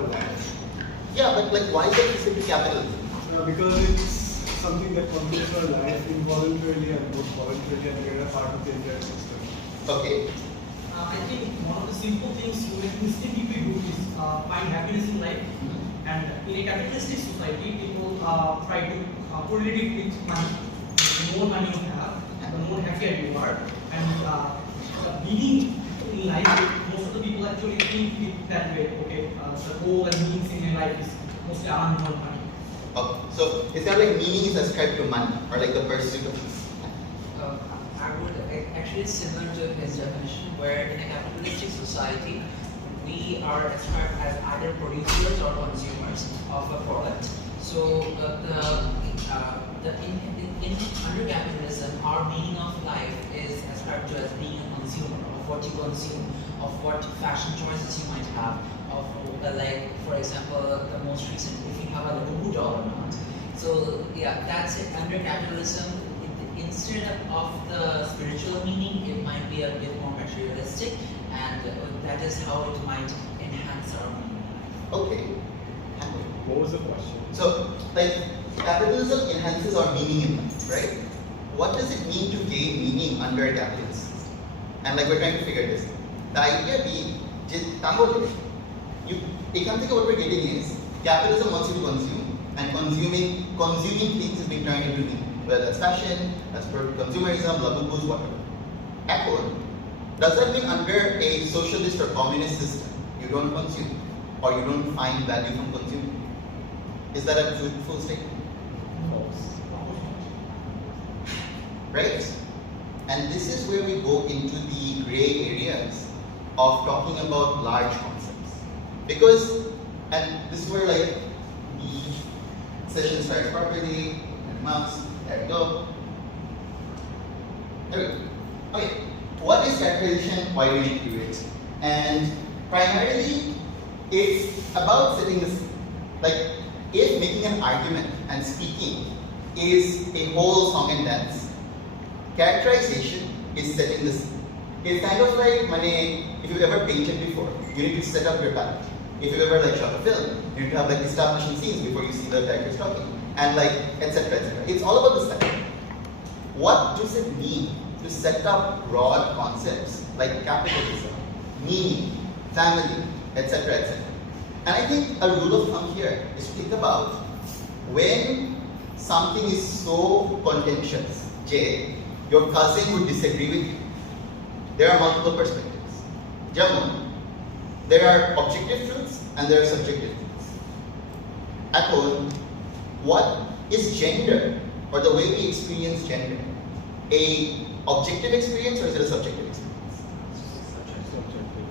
our life. Yeah, but like why is it specific capitalism? Because it's something that contributes to our life involuntarily and both voluntarily, and we are a part of the entire system. Okay. I think one of the simple things humanistic people do is find happiness in life. And in a capitalistic society, people try to correlate it with money. The more money you have, the more happier you are. And the meaning in life, most of the people actually think it that way. Okay, the goal and meanings in their life is mostly earned more money. Okay. So it's not like meaning is ascribed to money or like the pursuit of peace. I would actually similar to his definition, where in a capitalistic society, we are ascribed as either producers or consumers of a product. So under capitalism, our meaning of life is ascribed to as being a consumer of what you consume, of what fashion choices you might have, of like for example the most recent, if you have a Labubu doll or not. So yeah, that's it. Under capitalism, instead of the spiritual meaning, it might be a bit more materialistic, and that is how it might enhance our meaning in life. Okay. What was the question? So like capitalism enhances our meaning in life, right? What does it mean to gain meaning under a capitalist system? And like we're trying to figure this out. The idea being, what we're getting is capitalism wants you to consume, and consuming things is being turned into meaning. Whether that's fashion, that's consumerism, labubus, whatever. Does that mean under a socialist or communist system, you don't consume or you don't find value from consuming? Is that a truthful statement? Right? And this is where we go into the gray areas of talking about large concepts. Because, and this is where like the session starts properly, and mouse, there we go. There we go. Okay, what is characterization? Why do we do it? And primarily, it's about setting this, like, if making an argument and speaking is a whole song and dance, characterization is setting this. It's kind of like, if you've ever painted before, you need to set up your palette. If you've ever like shot a film, you need to have like establishing scenes before you see the characters talking, and like etc. etc. It's all about the setup. What does it mean to set up broad concepts like capitalism, meaning, family, etc. etc. And I think a rule of thumb here is to think about when something is so contentious, Jay, your cousin would disagree with you. There are multiple perspectives. Jamon, there are objective truths and there are subjective truths. At home, what is gender, or the way we experience gender? A objective experience or is it a subjective experience?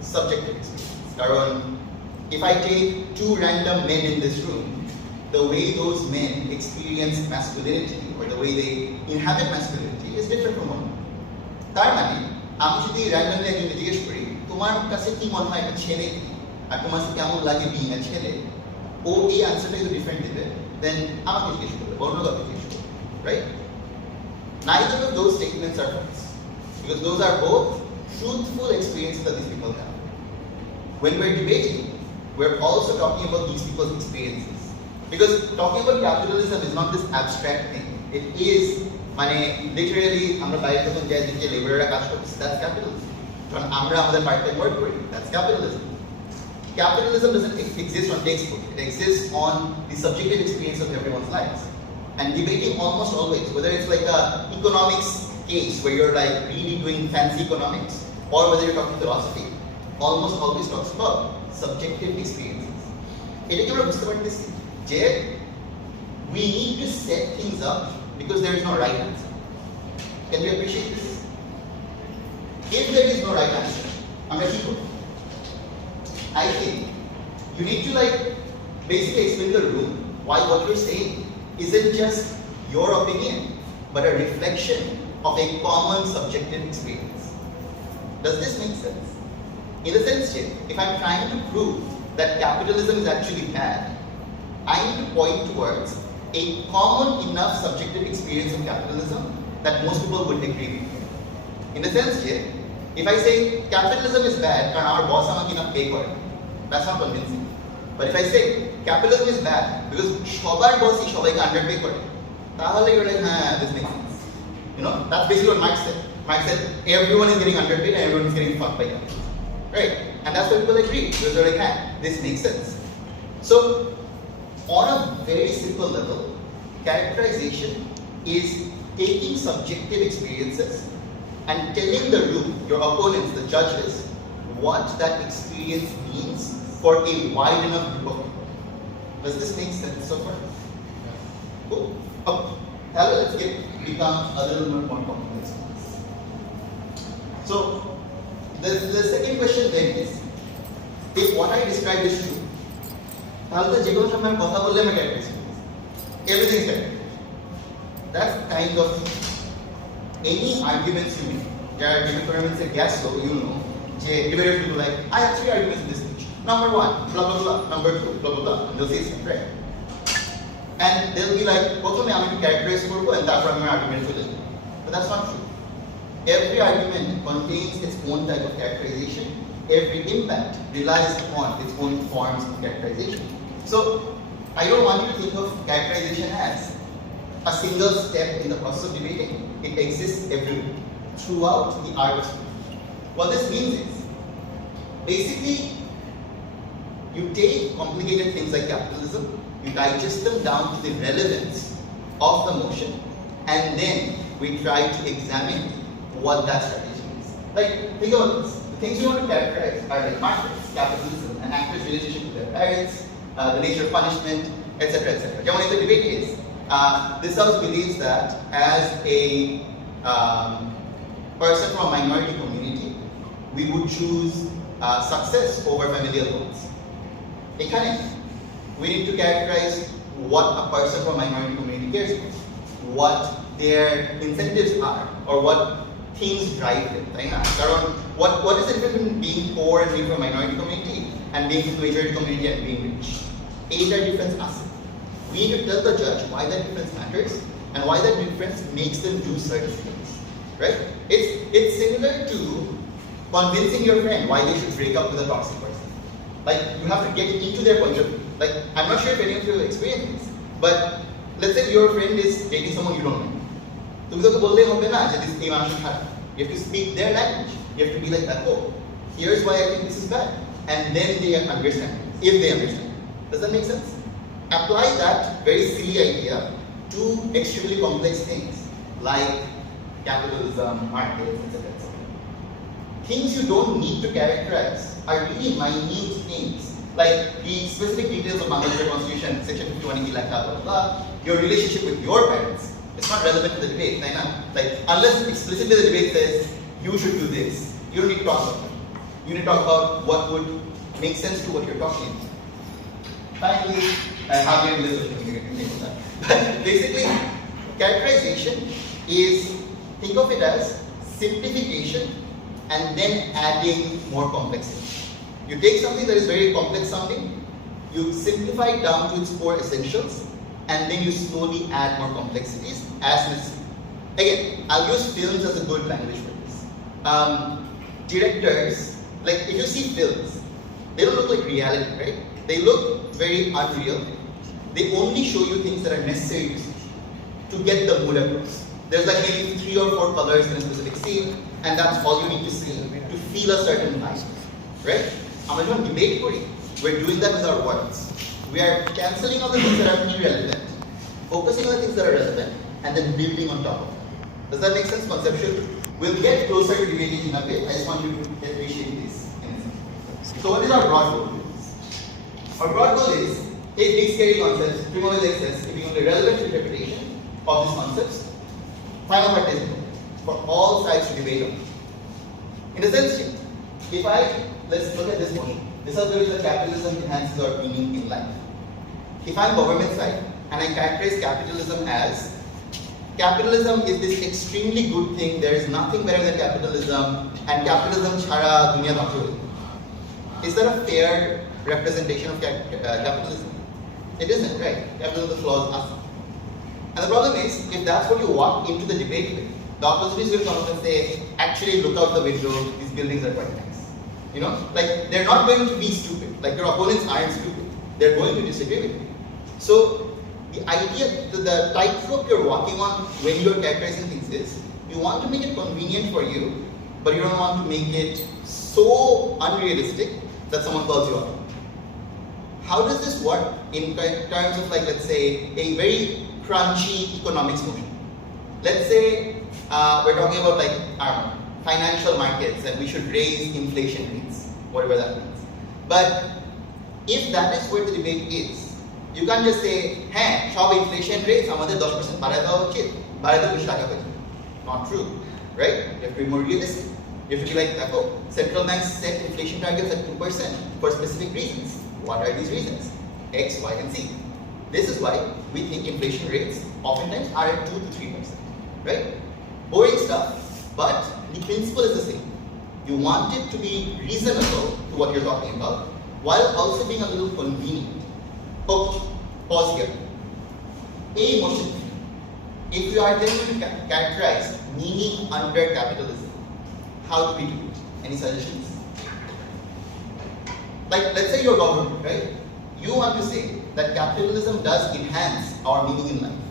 Subjective experience. Karon, if I take two random men in this room, the way those men experience masculinity or the way they inhabit masculinity is different from one. তার মানে আমি যদি randomly একজনকে জিজ্ঞেস করি তোমার কাছে কি মনে হয় একটা ছেলে কি আর তোমার কাছে কেমন লাগে being a ছেলে, ও এই আনসারটা যদি ডিফারেন্ট দিবে দেন আমাকে জিজ্ঞেস করবে অন্য কাউকে জিজ্ঞেস করবে, right? Neither of those statements are false because those are both truthful experiences that these people have. When we're debating, we're also talking about these people's experiences. Because talking about capitalism is not this abstract thing. It is, literally, আমরা বাইরে যখন যাই দেখি লেবাররা কাজ করছে, that's capitalism. যখন আমরা আমাদের পার্ট টাইম ওয়ার্ক করি, that's capitalism. Capitalism doesn't exist on textbook. It exists on the subjective experience of everyone's lives. And debating almost always, whether it's like a economics case where you're like really doing fancy economics, or whether you're talking philosophy, almost always talks about subjective experiences. এটা কি আমরা বুঝতে পারতেছি যে we need to set things up because there is no right answer. Can we appreciate this? If there is no right answer, আমরা কি করব? I think you need to like basically explain the rule why what you're saying isn't just your opinion but a reflection of a common subjective experience. Does this make sense? In the sense that if I'm trying to prove that capitalism is actually bad, I need to point towards a common enough subjective experience of capitalism that most people would agree with. In the sense that if I say capitalism is bad because our boss amaki na pay kore, that's not convincing. But if I say capitalism is bad because সবার bossই সবাইকে underpay করে, তাহলে you're like, this makes sense. You know, that's basically what Marx said. Marx said everyone is getting underpaid and everyone is getting fucked by capitalism. Right? And that's why people agree. Because they're like, this makes sense. So, on a very simple level, characterization is taking subjective experiences and telling the room, your opponents, the judges, what that experience means for a wide enough group of people. Does this make sense so far? Cool. Okay. Now let's become a little more complex. So, the second question then is, if what I described is true, everything is correct. That's kind of any arguments you make. There are debate tournaments at gas, so you know, debaters will be like, I have 3 arguments in this speech. Number 1, blah blah blah. Number 2, blah blah blah. And they'll say something, right? And they'll be like, okay, I'm going to characterize for and that's my argument for this. But that's not true. Every argument contains its own type of characterization. Every impact relies upon its own forms of characterization. So, I don't want you to think of characterization as a single step in the process of debating. It exists everywhere, throughout the art of speech. What this means is, basically, you take complicated things like capitalism, you digest them down to the relevance of the motion, and then we try to examine what that strategy is. Like, think about this. The things you want to characterize are like markets, capitalism, an actor's relationship with their parents, the nature of punishment, etc. etc. Jamon in the debate is, this house believes that as a person from a minority community, we would choose success over familial goals. We need to characterize what a person from a minority community cares about, what their incentives are, or what things drive them. What is the difference between being poor and being from a minority community and being from a majority community and being rich? Age are difference asset. We need to tell the judge why that difference matters and why that difference makes them do certain things. Right? It's similar to convincing your friend why they should break up with a toxic person. Like, you have to get into their point of view. Like, I'm not sure if any of you have experienced this, but let's say your friend is dating someone you don't know. You have to speak their language. You have to be like that, oh, here's why I think this is bad. And then they understand, if they understand. Does that make sense? Apply that very silly idea to extremely complex things like capitalism, markets, etc. Things you don't need to characterize are really minute things, like the specific details of Bangladesh Constitution, Section 51, blah blah blah, your relationship with your parents. It's not relevant to the debate. Like, unless explicitly the debate says you should do this, you don't need to talk about it. You need to talk about what would make sense to what you're talking about. Finally, I have a list of things that. But basically, characterization is, think of it as simplification and then adding more complexity. You take something that is very complex sounding, you simplify it down to its core essentials, and then you slowly add more complexities as necessary. Again, I'll use films as a good language for this. Directors, like if you see films, they don't look like reality, right? They look very unreal. They only show you things that are necessary to get the mood across. There's like maybe 3 or 4 colors in a specific scene, and that's all you need to see to feel a certain vibe, right? When debate, we're doing that with our words. We are cancelling all the things that are irrelevant, focusing on the things that are relevant, and then building on top of it. Does that make sense conceptually? We'll get closer to debating in a bit. I just want you to appreciate this in a second. So what is our broad goal? Our broad goal is take big scary concepts, primordial excess, giving only relevant interpretation of these concepts. Final participant for all sides to debate on. In a sense, let's look at this motion. This is where the capitalism enhances our meaning in life. If I'm government side and I characterize capitalism as capitalism is this extremely good thing, there is nothing better than capitalism, and capitalism chhara dunya dhongso. Is that a fair representation of capitalism? It isn't, right? Capitalism flaws us. And the problem is, if that's what you walk into the debate with, the opposition will come up and say, actually look out the window, these buildings are quite nice. You know, like they're not going to be stupid, like your opponents aren't stupid. they're going to disagree with you. So the idea, the tightrope you're walking on when you're characterizing things is, you want to make it convenient for you, but you don't want to make it so unrealistic that someone calls you out. How does this work in terms of, like, let's say, a very crunchy economics motion? Let's say we're talking about, like, financial markets, and we should raise inflation rates, whatever that means. But if that is where the debate is, you can't just say, hey, shop inflation rates, আমাদের 10% বাড়ায় দেওয়া উচিত, বাড়ায় দিলে বেশি টাকা হয়ে যাবে. Not true, right? You have to be more realistic. You have to be like, central banks set inflation targets at 2% for specific reasons. What are these reasons? X, Y, and Z. This is why we think inflation rates oftentimes are at 2 to 3%, right? Boring stuff, but the principle is the same. You want it to be reasonable to what you're talking about, while also being a little convenient. Okay, pause here. A motion. If you are then going to characterize meaning under capitalism, how do we do it? Any suggestions? Like, let's say you're government, right? You want to say that capitalism does enhance our meaning in life.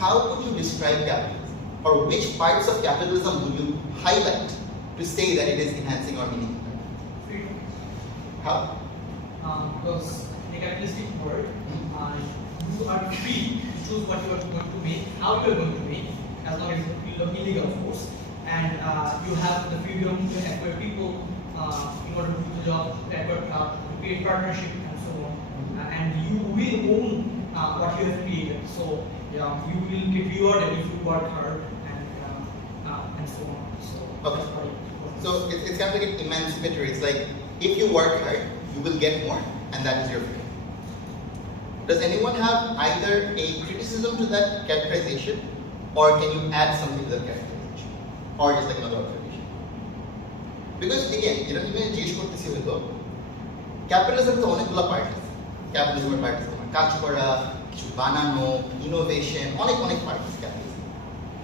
How would you describe capitalism? Or which parts of capitalism would you highlight to say that it is enhancing our meaning in life? Freedom. How? Because in a capitalistic world, you are free to choose what you are going to make, how you are going to make, as long as it's illegal, of course. And you have the freedom to acquire people in order to do the job, to create partnership, and so on. And you will own what you have created. So you will get rewarded if you work hard, and so on. So okay. So it's kind of like an emancipatory. It's like, if you work hard, you will get more, and that is your freedom. Does anyone have either a criticism to that characterization, or can you add something to that characterization, or just like another observation? Because again, you know, capitalism to অনেকগুলো part আছে. ক্যাপিটালিজমের part আছে কাজ করা, কিছু বানানো, innovation, অনেক part আছে capitalism.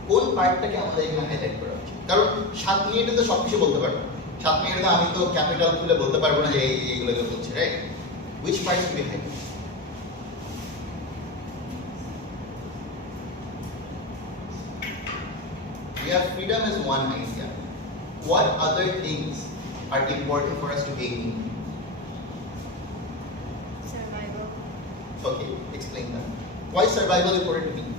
কোন পার্টটাকে আমাদের এখানে হাইলাইট করা উচিত? কারণ 7 মিনিটে তো সবকিছু বলতে পারবো না. 7 মিনিটে আমি তো ক্যাপিটাল খুলে বলতে পারবো না যে এইগুলো বলছে, right? Which part should we highlight? We have freedom as one idea. What other things are important for us to gain? Survival. Okay, explain that. Why is survival important to me?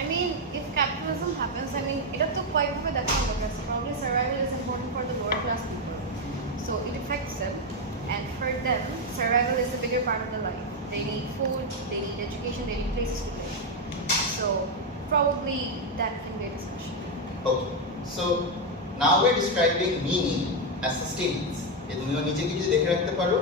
I mean, if capitalism happens, I mean, it has to quite with that because probably survival is important for the lower class people. So it affects them, and for them, survival is a bigger part of their life. They need food, they need education, they need places to live. So probably that can be a discussion. Okay, so now we're describing meaning as sustenance. If you নিজেকে যদি দেখে রাখতে পারো,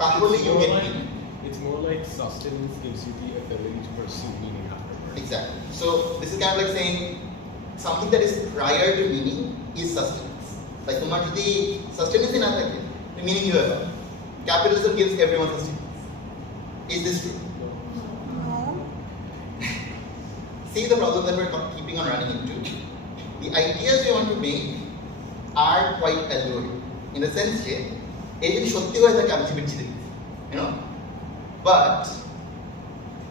তাহলে you get meaning. It's more like sustenance gives you the ability to pursue meaning afterwards. Exactly. So this is kind of like saying something that is prior to meaning is sustenance. Like তোমার যদি sustenance না থাকে, the meaning you have. Capitalism gives everyone sustenance. Is this true? No. See the problem that we're keeping on running into. The ideas we want to make are quite alluring. In a sense, it is shotti hoye thake ami chibit chide, you know. But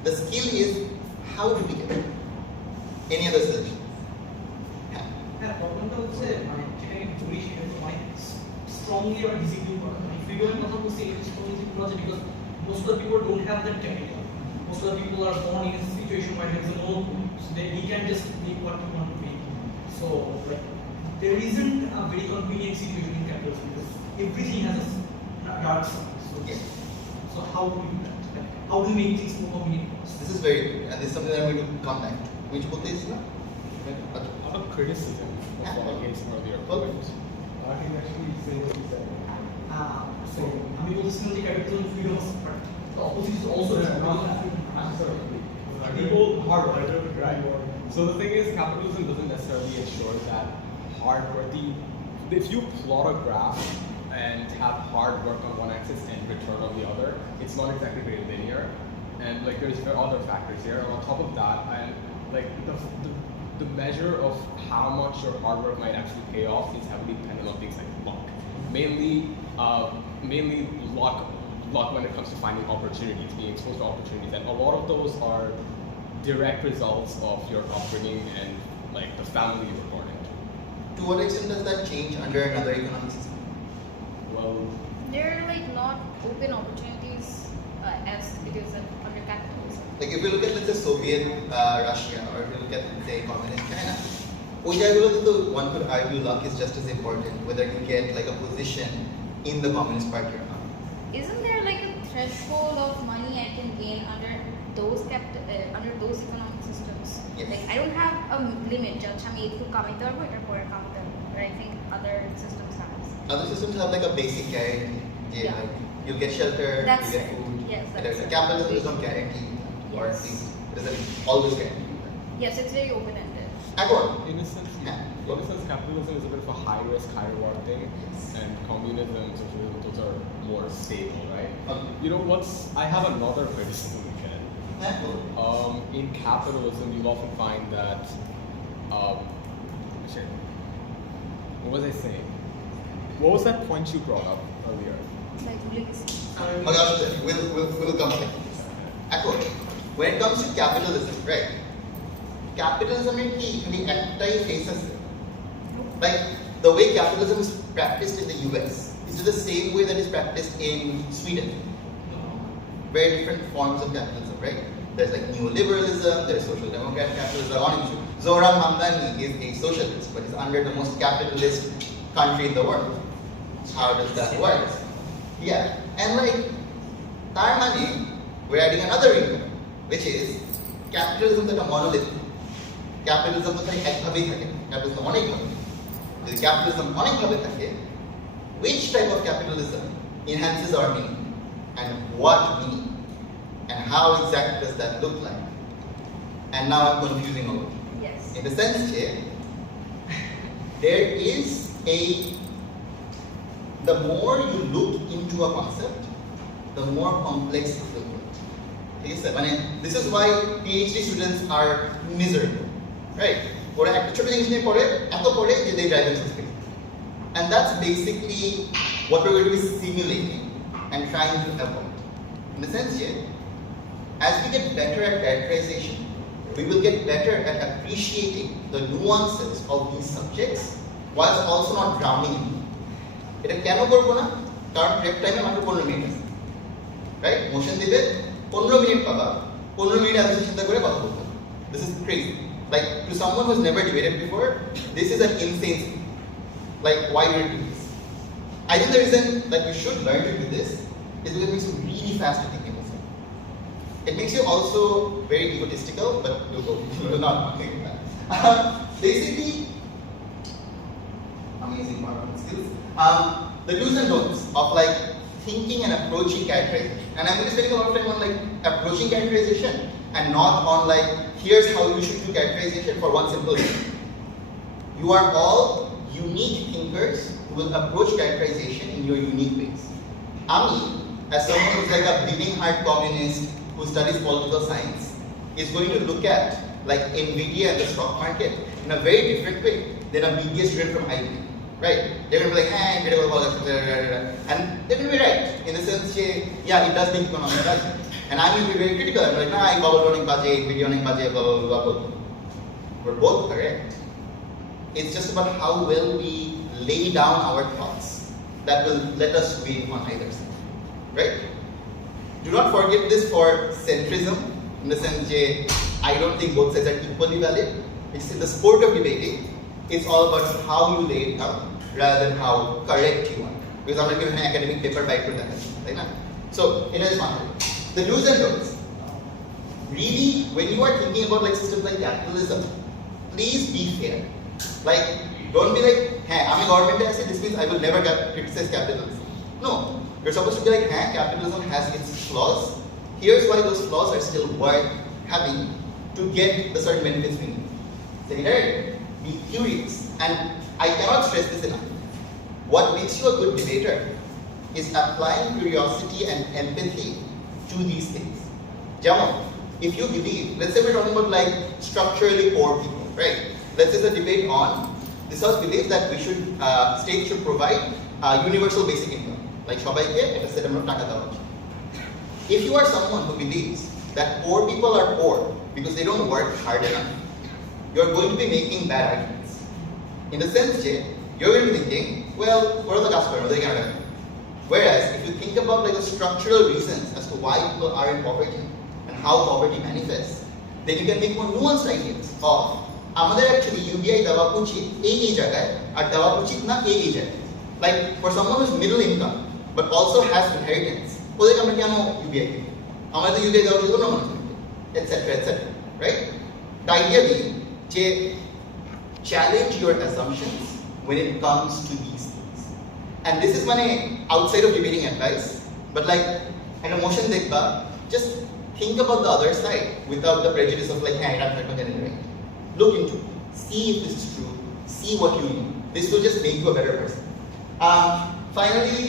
the skill is how do we get it? Any other suggestions? হ্যাঁ, প্রবলেমটা হচ্ছে মানে যেটাকে বলি সেটা তো অনেক strongly or discipline করা মানে ফ্রিডমের কথা বলছি এই স্ট্রংলি ডিসিপ্লিন আছে because most of the people don't have that capital. Most of the people are born in a situation where there is no so he can just make what he want to make. So like there isn't a very convenient situation in capitalism because everything has a dark side. So how do we do that? Like, how do we make things more convenient? This is very good, and this is something that I'm going to come back to. Which book is that? Out of criticism of what against earlier points. I can actually say what you said. So আমি বলছিলাম যে capitalism freedom of but the opposite is also People hard work, right? So the thing is, capitalism doesn't necessarily ensure that hard work. If you plot a graph and have hard work on one axis and return on the other, it's not exactly very linear. And like there's other factors here. And on top of that, and like the measure of how much your hard work might actually pay off is heavily dependent on things like luck. Mainly mainly luck when it comes to finding opportunities, being exposed to opportunities, and a lot of those are direct results of your upbringing and like the family you were born into. To what extent does that change under another economic system? Well, There are like not open opportunities as it is under capitalism. Like if you look at let's say Soviet Russia, or if you look at let's say communist China, one could argue luck is just as important, whether you get like a position in the Communist Party or not. Isn't there like a threshold of money I can gain under those economic systems? Yes. Like I don't have a limit. Just আমি একটু কামাইতে পারবো, এটার পরে কামাইতে পারবো. But I think other systems have. Other systems have like a basic guarantee. Yeah. Like you get shelter, That's you get right. food. Yes, And that's right. capitalism does not guarantee that, or at Yes. least it doesn't always guarantee that. Yes, it's very open-ended. in a sense, Yeah. capitalism is a bit of a high risk, high reward thing, Yes. and communism, socialism, those are more stable, right? Okay. You know I have another criticism we can. Yeah, cool. In capitalism, you'll often find that, shit. What was I saying? What was that point you brought up earlier? Like legacy. Okay, I'll tell you. We'll come back. Echo. When it comes to capitalism, right? Capitalism is faces. Like the way capitalism is practiced in the US is the same way that is practiced in Sweden. Very different forms of capitalism, right? There's like neoliberalism, there's social democratic capitalism, on and so. Zoran Mamdani is a socialist, but is under the most capitalist country in the world. How does that work? Yeah, and like, tar money, we're adding another income, which is capitalism is a monolith. Capitalism is like capitalism অনেক ভাবে। যদি capitalism অনেক ভাবে থাকে, which type of capitalism enhances our meaning, and what meaning, and how exactly does that look like? And now I'm confusing all of you. Yes. In the sense that there is the more you look into a concept, the more complex it will get. This is why PhD students are miserable, right? ওরা একটা ছোট জিনিস নিয়ে পড়ে, এত পড়ে যে they drive themselves crazy. And that's basically what we're going to be simulating and trying to avoid. In the sense that as we get better at characterization, we will get better at appreciating the nuances of these subjects whilst also not drowning in them. এটা কেন করবো না? কারণ prep টাইমে মাত্র 15 minute আছে, right? Motion দিবে 15 minute পাবা, 15 মিনিট এত চিন্তা করে কথা বলতে হবে। This is crazy. Like to someone who's never debated before, this is an insane thing. Like why would you do this? I think the reason that you should learn to do this is because it makes you really fast at thinking about something. It makes you also very egotistical, but we'll not think of that. Basically, amazing marketing skills. The do's and don'ts of like thinking and approaching characterization. And I'm going to spend a lot of time on like approaching characterization and not on like here's how you should do characterization for one simple reason. You are all unique thinkers who will approach characterization in your unique ways. Ami, as someone who's like a bleeding heart communist who studies political science, is going to look at like Nvidia and the stock market in a very different way than a BBA student from IB. Right? They're going to be like, hey, incredible, and they're going to be right in the sense that, yeah, it does make economic value. And I'm going to be very critical. I'm like, nah, bubble running budget, video running budget, blah, blah, blah, blah. We're both correct. It's just about how well we lay down our thoughts that will let us win on either side. Right? Do not forget this for centrism, in the sense that I don't think both sides are equally valid. It's in the sport of debating. It's all about how you lay it down rather than how correct you are. Because I'm not giving an academic paper by to that, right? So, in this matter, the do's and don'ts. Really, when you are thinking about like systems like capitalism, please be fair. Like, don't be like, hey, I'm a government, I say this means I will never criticize capitalism. No, you're supposed to be like, hey, capitalism has its flaws. Here's why those flaws are still worth having to get the certain benefits we need. Secondary, be curious. And I cannot stress this enough. What makes you a good debater is applying curiosity and empathy to these things. Jamo, if you believe, let's say we're talking about like structurally poor people, right? Let's say the debate on this house believes that we should, states should provide universal basic income. Like সবাইকে একটা set amount of টাকা দেওয়া উচিত. If you are someone who believes that poor people are poor because they don't work hard enough, you're going to be making bad arguments. In the sense that you're going to be thinking, well, what are the customers? They can. Whereas if you think about like the structural reasons as to why people are in poverty and how poverty manifests, then you can make more nuanced ideas of আমাদের actually UBI দেওয়া উচিত এই জায়গায় আর দেওয়া উচিত না এই জায়গায়. Like for someone who's middle income but also has inheritance, ওদেরকে আমরা কেন UBI দিই? আমাদের UBI দেওয়া উচিত অন্য মানুষদেরকে, etc. etc. Right? The idea being যে challenge your assumptions when it comes to these things. And this is মানে outside of debating advice, but like an emotion দেখবা, just think about the other side without the prejudice of like, hey, I'm not getting it right. Look into it, see if this is true, see what you know. This will just make you a better person. Finally,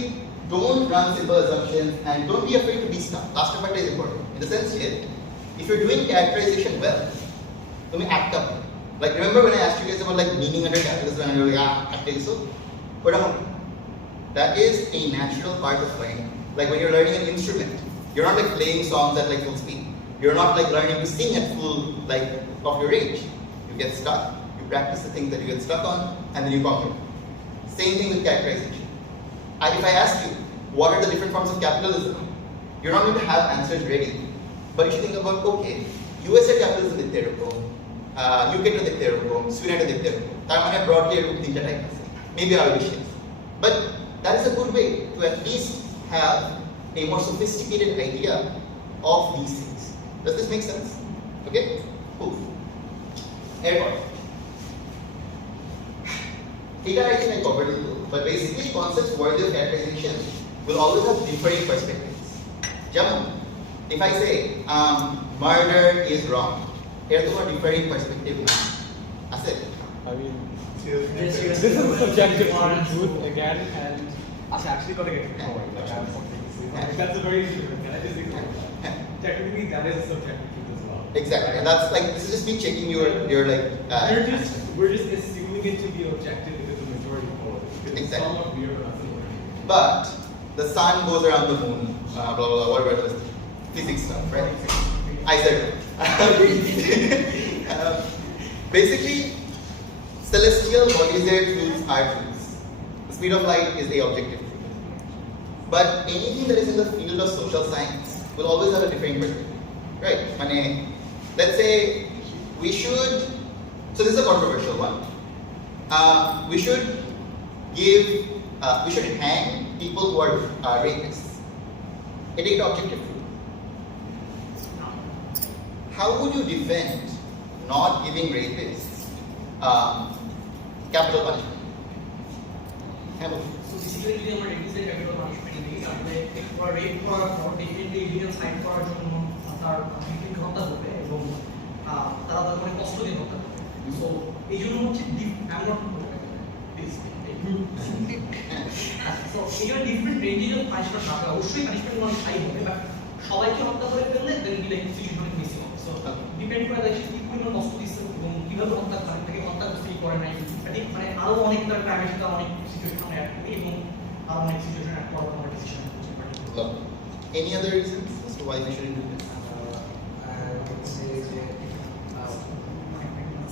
don't run simple assumptions and don't be afraid to be stuck. Last part is important. In the sense here, if you're doing characterization well, let me act up. Like remember when I asked you guys about like meaning under capitalism and you're like, activism? That is a natural part of learning. Like when you're learning an instrument, you're not like playing songs at like full speed. You're not like learning to sing at full like of your range. You get stuck, you practice the things that you get stuck on, and then you conquer. Same thing with characterization. And if I ask you, what are the different forms of capitalism? You're not going to have answers ready. But if you think about, okay, USA capitalism দেখতে এরকম, UK টা দেখতে এরকম, Sweden টা দেখতে এরকম. তার মানে broadly এরকম তিনটা টাইপ আছে. Maybe আরো বেশি আছে. But that is a good way to at least have a more sophisticated idea of these things. Does this make sense? Okay? Cool. Airport. Here I think I covered it too. But basically concepts worthy of characterization will always have differing perspectives. Jaman, if I say murder is wrong, here is a differing perspective. That's it. I mean, Yes, this is a subjective truth again, and I actually got to get going. Like I have something to say. Like, that's a very interesting. Can I just ignore that? Technically, that is a subjective truth as well. Exactly, and that's like this is just me checking your like. We're just assuming it to be objective because the majority vote. It's Exactly. somewhat weird, but that's important. But the sun goes around the moon, blah blah blah, whatever it is, physics stuff, right? I said it. Basically, celestial bodies are truths are truths. The speed of light is the objective truth. But anything that is in the field of social science will always have a different perspective, right? Let's say we should. So this is a controversial one. We should hang people who are rapists. It is objective truth. How would you defend not giving rapists capital punishment? So basically যদি আমরা রেপিসে capital punishment দিই তাহলে একটা rape করার পর definitely illegal side করার জন্য তার ভিকটিমকে হত্যা করবে এবং তারা তার অনেক কষ্ট দিয়ে হত্যা করবে। সো এই জন্য হচ্ছে I'm not so এখানে ডিফারেন্ট রেঞ্জেস অফ পানিশমেন্ট থাকবে, অবশ্যই পানিশমেন্ট অনেক হাই হবে, বাট সবাইকে হত্যা করে ফেললে দেন গিলে সিচুয়েশন অনেক বেশি হবে। সো ডিপেন্ড করে যে কি পরিমাণ কষ্ট দিচ্ছে এবং কিভাবে হত্যা করে, তাকে হত্যা করতে করে নাই, ঠিক মানে আরো অনেক তার ক্রাইমের সাথে অনেক সিচুয়েশন অ্যাড করি এবং আরো অনেক সিচুয়েশন অ্যাড করার পর ডিসিশন করতে পারি। Any other reasons as to why we shouldn't do this? I would say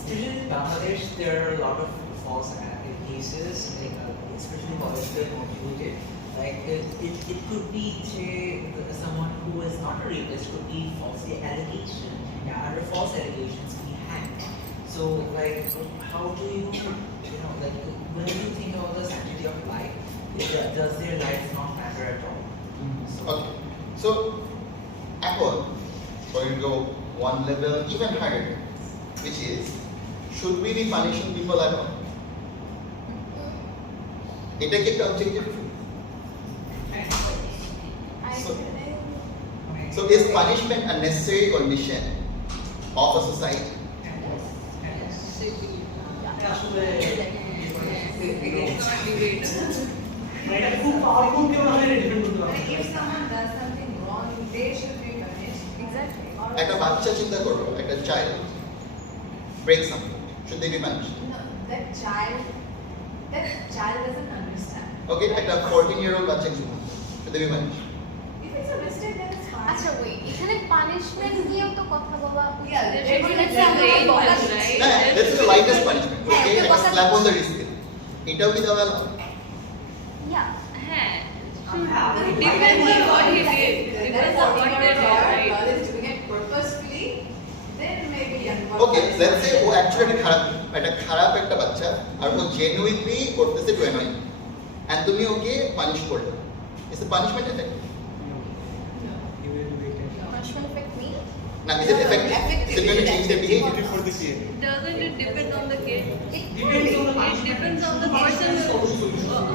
still in Bangladesh there are a lot of false cases, like especially politically motivated. Like it could be someone who is not a rapist could be falsely allegation, under false allegations be hanged. So like how do you know like when you think about the sanctity of life, does their life not matter at all? Okay, so এখন going to go one level even higher, which is should we be punishing people at all? এটা কি একটা objective truth? So is punishment a necessary condition of a society? আসলে এটা খুব powerful কেউ না হলে ডিপেন্ড করতে পারে। If someone does something wrong, they should be punished. Exactly. একটা বাচ্চা চিন্তা করো, একটা child breaks something, should they be punished? No, that child doesn't understand. Okay, একটা 14-year-old বাচ্চা কি বলছে? তুমি punish. If it's a mistake, then it's fine. আচ্ছা ওই এখানে পানিশমেন্ট নিয়েও তো কথা বলা Yeah, যেমন it's let's say আমরা a বলা right, দিচ্ছি। না, that's the lightest punishment. হ্যাঁ, Okay, ওকে একটা কথা slap on the বলছি। wrist. এটাও কি দেওয়া allowed? Yeah. হ্যাঁ Depends depends on what he did. That Depends is on what what they they did, are. right? God is doing it purposefully. Then maybe Okay, let's say O actually একটা খারাপ একটা বাচ্চা আর ও genuinely করতেছে to annoy you. And তুমি ওকে punish করলে। Is the punishment effective? Punishment effect mean? Now, is it effective? Is it going to change their behavior? For the kid. Doesn't it depend on the kid? It Depends on the It punishment. depends on the person.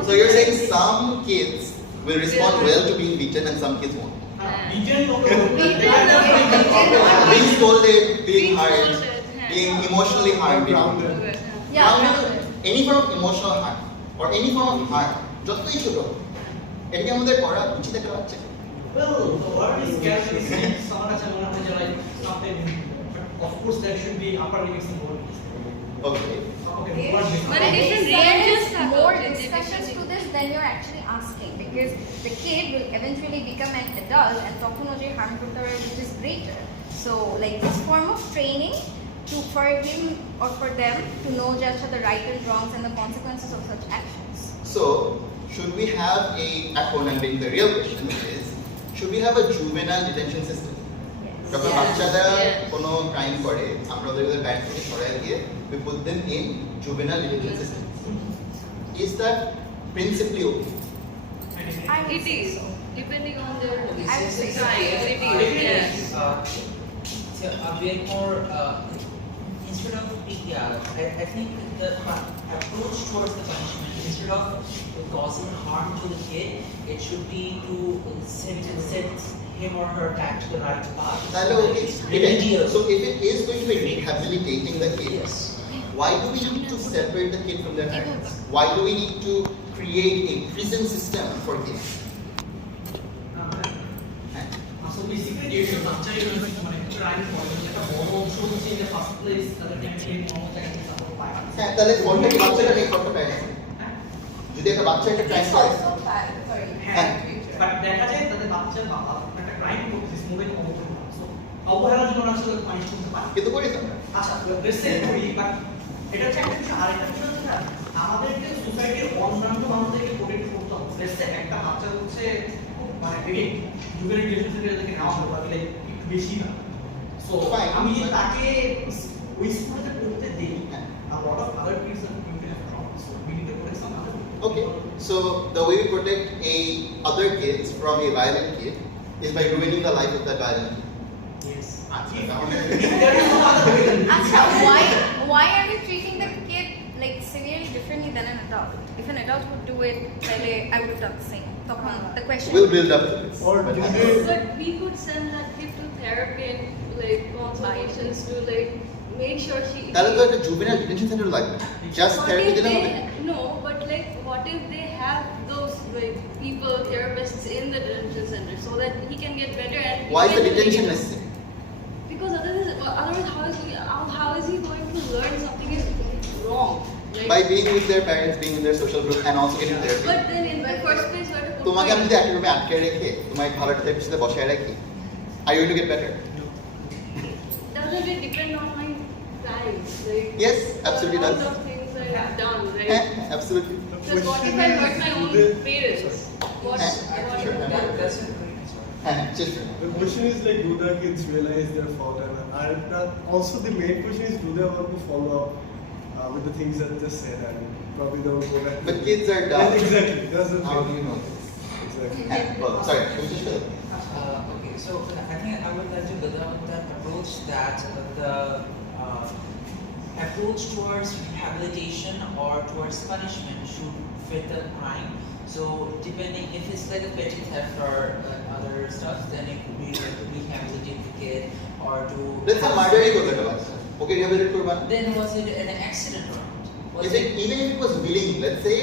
So you're saying some kids will respond well to being beaten and some kids won't. Being scolded, being hurt, being emotionally harmed. Grounded. Yeah, Grounded, any form of emotional harm or any form of harm, যতই ছোট হোক, এটাকে আমাদের করা উচিত একটা বাচ্চাকে। Well, the word is carefully said. Someone has like something, but of course there should be upper limits and lower limits. Okay. Okay, Yes. what But But it is there is just more about it. discussions to this than you're actually asking because the kid will eventually become an adult and তখন ও যে harm করতে পারে which is greater. So like this form of training for him or for them to know just the right and wrongs and the consequences of such actions. So, should we have and the real question is, should we have a juvenile detention system? যখন Yeah. বাচ্চারা Yeah. কোনো crime করে আমরা ওদের bank থেকে সরাই দিয়ে we put them in juvenile detention system. Is that principally okay? I would It say is, so. depending on their I would say so. size, it is, yes. So a bit more, instead of, I think the approach towards the punishment, instead of causing harm to the kid, it should be to set him or her back to the right path. তাহলে okay, Remedial. so if it is going to be rehabilitating the kids, Yes. why do we need to separate the kid from their parents? Why do we need to create a prison system for kids? So basically, you should বাচ্চা মানে crime করে একটা বড় অংশ হচ্ছে in the first place তাদেরকে একটা কোনো জায়গায় সাপোর্ট পায় না। হ্যাঁ, তাহলে বলতে কি বাচ্চাটা ঠিক করতে পারে না? যদি একটা বাচ্চা একটা ক্রাইম It's করে, also bad. Sorry. হ্যাঁ, বাট দেখা যায় তাদের বাচ্চার বাবা একটা ক্রাইম করতেছে মোবাইল অবহেলা সো অবহেলার জন্য আসলে পানিশ করতে পারে। কিন্তু করি তো আমরা। আচ্ছা লেটস সে করি বাট এটা হচ্ছে একটা বিষয় আরেকটা বিষয় হচ্ছে না আমাদেরকে সোসাইটির অন্যান্য মানুষদেরকে প্রোটেক্ট করতে হবে। লেটস সে একটা বাচ্চা হচ্ছে খুব মানে এডিট যুগের রিলেশন থেকে তাদেরকে নেওয়া হবে বা একটু বেশি না সো Fine. আমি যে তাকে ওই স্কুলে পড়তে দেই হ্যাঁ। a lot of other kids are going to have problems so we need to protect some other people. Okay, so the way we protect other kids from a violent kid is by ruining the life of that violent kid. Yes. আচ্ছা, If তাহলে there is no other way than Acha, why are we treating the kid like severely differently than an adult? If an adult would do it, তাহলে I would have done the same. তখন the question we'll build up to this. Or But do that's- they- But we could send that kid to therapy and like consultations to like make sure she. তাহলে তো একটা juvenile detention center লাগবে না। Just What therapy if দিলে হবে? they- No, but like, what if they have those like people, therapists in the detention center, so that he can get better and. he Why is the can, like, detention necessary? Because otherwise, how is he going to learn something is wrong? Right? By being with their parents, being in their social group and also getting therapy. But then in the first place, where to put তোমাকে আমি point? যদি একটা রুমে আটকে রেখে তোমায় ভালো একটা therapist সাথে বসায় রাখি, are you going to get better? Doesn't it depend on my life? Like, Yes, absolutely all does. those things that I've done, হ্যাঁ, right? absolutely. Because what if I hurt my own parents? What? Sure. That's a great question. হ্যাঁ, just for The question is like, do the kids realize their fault? And also the main question is, do they want to follow up with the things that just said? And probably they will go back. But kids are dumb. Yeah, exactly. That's the How do thing. you know this? Exactly. হ্যাঁ, বলো, sorry, তুমি শেষ করো। Okay, so I think I would like to build on that approach that the approach towards rehabilitation or towards punishment should fit the crime. So depending if it's like a petty theft or other stuff, then it could be like to rehabilitate the kid or to. Let's say murder-ই করলো একটা বাচ্চা। ওকে rehabilitate করবা না? Then was it an accident or not? Was Is it even if it was willing? Let's say,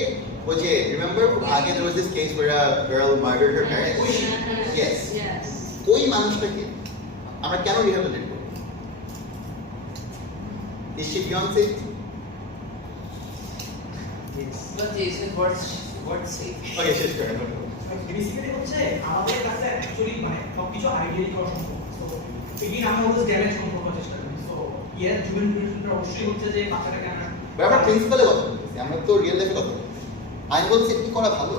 remember again there was this case where a girl murdered her parents. Yes. Yes. ওই মানুষটাকে আমরা কেন rehabilitate করব? Is she beyond safety? Yes. But they said what's safe? Okay, শেষ করে basically হচ্ছে আমাদের কাছে অ্যাকচুয়ালি মানে সবকিছু আইডিয়ালি করা সম্ভব। সো এগেইন আমরা অলওয়েজ ড্যামেজ কন্ট্রোল করার চেষ্টা করি। সো ইয়ার জুভেন প্রিভেনশনটা অবশ্যই হচ্ছে যে বাচ্চাটাকে আমরা আমরা প্রিন্সিপালে কথা বলতেছি, আমরা তো রিয়েল লাইফে কথা বলতেছি। আমি বলছি কি করা ভালো।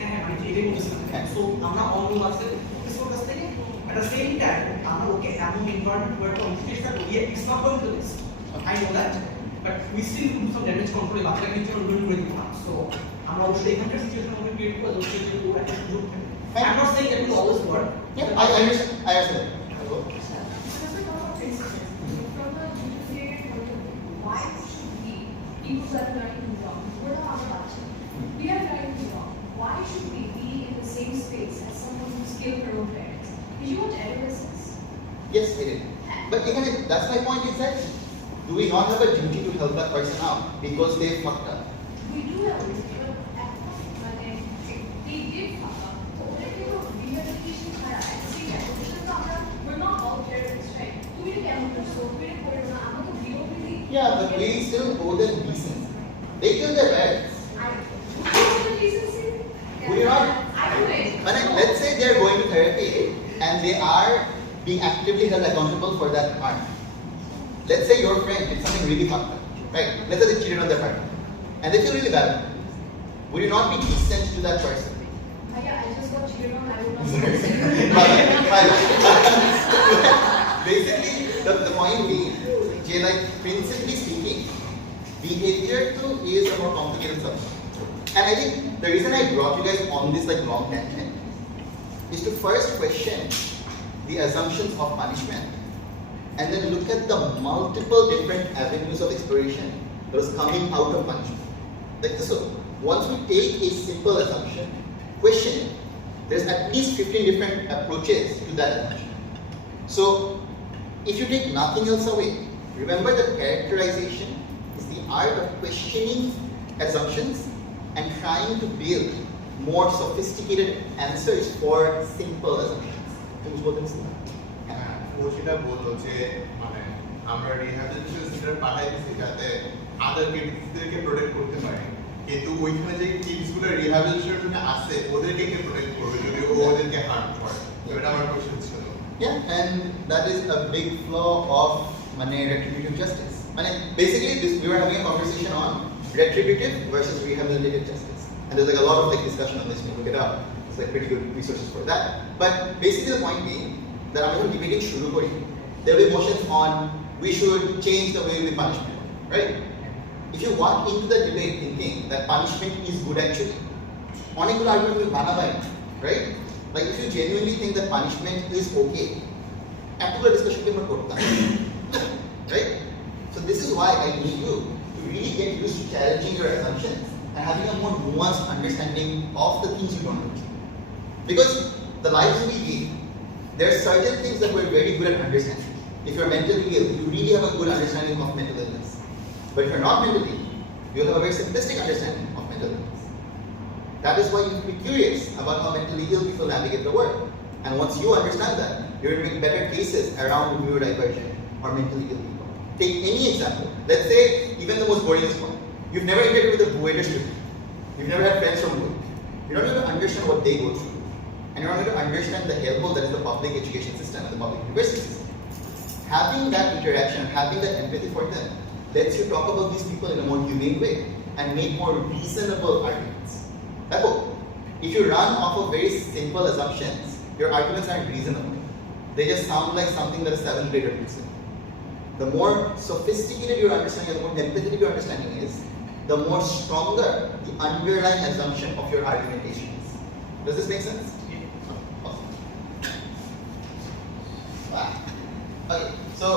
হ্যাঁ মানে এটাই বলছিলাম। সো আমরা অন্য আছে অফিসের কাছ থেকে at the same time আমরা ওকে এমন এনভায়রনমেন্ট ওয়ার্ক করতে চেষ্টা করি it's not going to this I know that but we still do some damage control বাচ্চাকে নিচে অনুভব করে দিই না। সো আমরা অবশ্যই এখানকার সিচুয়েশন আমরা ক্রিয়েট করে হচ্ছে যে ও একটা সুযোগ থাকে। I'm not saying that will always work. Yeah, I understand. I understand. Why should we, people that are learning wrong, we're not allowed to. We are learning wrong. Why should we be in the same space as someone who's killed her own parents? Did you want adolescence? Yes, I did. But again, that's my point is that do we not have a duty to help that person out because they fucked up? We do have a duty, but at what point they did fuck up. So what if rehabilitation ছাড়া at the same time, we're not all terrorists, right? তুমি কেমন করছো, তুমি করে না, আমরা তো বিরোধী। Yeah, but we still owe them decency. They killed their parents. We are not. But let's say they are going to therapy and they are being actively held accountable for that harm. Let's say your friend did something really fucked up, right? Let's say they cheated on their partner and they feel really bad. Would you not be decent to that person? Yeah, I just got cheated on. I would not. Basically, the point being, like principally speaking, behavior too is a more complicated subject. And I think the reason I brought you guys on this like long tangent is to first question the assumptions of punishment and then look at the multiple different avenues of exploration that is coming out of punishment. Like this, so once we take a simple assumption, question it, there's at least 15 different approaches to that assumption. So if you take nothing else away, remember that characterization is the art of questioning assumptions and trying to build more sophisticated answers for simple assumptions. তুমি বলতেছি ও সেটা বললো যে মানে আমরা rehabilitation centre পাঠাই দিচ্ছি যাতে আদার কিডসদেরকে প্রোটেক্ট করতে পারে, কিন্তু ওইখানে যে কিডসগুলো রিহ্যাবিলিটেশনের জন্য আসে ওদেরকে কে প্রোটেক্ট করবে যদি ও ওদেরকে হার্ম করে? এটা আমার কোশ্চেন ছিল। Yeah, and that is a big flaw of retributive justice. Basically, we were having a conversation on retributive versus rehabilitative justice, and there's like a lot of like discussion on this. You look it up. It's like pretty good resources for that. But basically, the point being that I'm going to debate shuru kori. There will be motions on we should change the way we punish people, right? If you walk into the debate thinking that punishment is good actually, অনেকগুলো argument will banabai, right? Like if you genuinely think that punishment is okay, এতগুলো discussion কি আমরা করতাম, right? So this is why I need you to really get used to challenging your assumptions and having a more nuanced understanding of the things you don't know. Because the lives we live, there are certain things that we're very good at understanding. If you're mentally ill, you really have a good understanding of mental illness. But if you're not mentally ill, you'll have a very simplistic understanding of mental illness. That is why you should be curious about how mentally ill people navigate the world. And once you understand that, you're going to make better cases around neurodivergent or mentally ill people. Take any example. Let's say even the most boring one. You've never interacted with a Bueta student. You've never had friends from Bueta. You're not going to understand what they go through. And you're not going to understand the hellhole that is the public education system and the public university system. Having that interaction, having that empathy for them, lets you talk about these people in a more humane way and make more reasonable arguments. Therefore, if you run off of very simple assumptions, your arguments aren't reasonable. They just sound like something that a 7th grader would say. The more sophisticated your understanding, the more empathetic your understanding is, the more stronger the underlying assumption of your argumentation is. Does this make sense? Awesome. Wow. Okay, so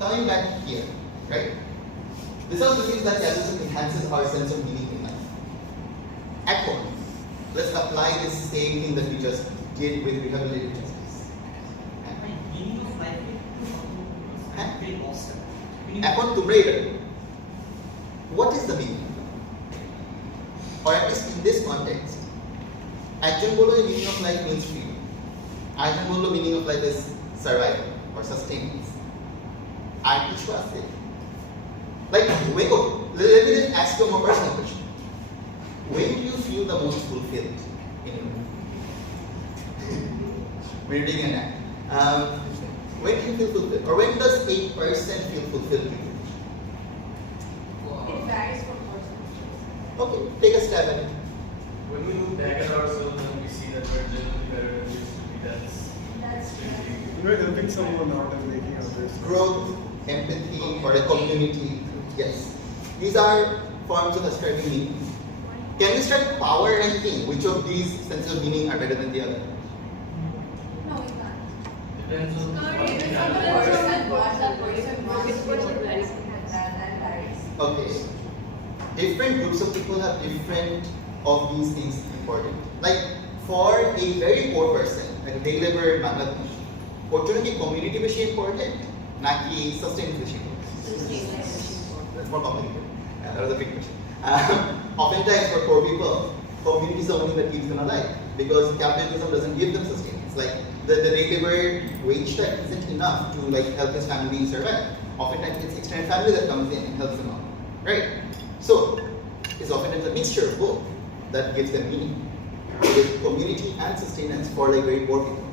coming back here, right? This also means that capitalism enhances our sense of meaning in life. At home, let's apply this same thing that we just did with rehabilitative justice. meaning of life is very lost. এখন তোমরা এটা what is the meaning? Or at least in this context, একজন বলল যে meaning of life means freedom. আরেকজন বলল meaning of life is survival or sustenance. আর কিছু আছে like let me just ask you a more personal question. When do you feel the most fulfilled in your life? when you're taking a nap. When do you feel fulfilled? Or when does a person feel fulfilled to you? It varies from person to person. Okay, take a stab at it. When we look back at ourselves and we see that we're generally better than we used to be, That's really You're helping someone out and making others. Growth, empathy, or a community. Yes. These are forms of ascribing meaning. Can we start power ranking? Which of these senses of meaning are better than the other? No, we can't. depends on It depends on the person, what the person wants to do, that varies. Okay. Different groups of people have different of these things important. Like for a very poor person, like a day laborer in Bangladesh, opportunity community beshi important, naki sustainability beshi important. That's more complicated. That was a big question. Oftentimes for poor people, community is the only thing that keeps them alive because capitalism doesn't give them sustenance. Like the day laborer wage type isn't enough to like help his family survive. Oftentimes it's extended family that comes in and helps them out, right? So it's oftentimes a mixture of both that gives them meaning. With community and sustenance for like very poor people.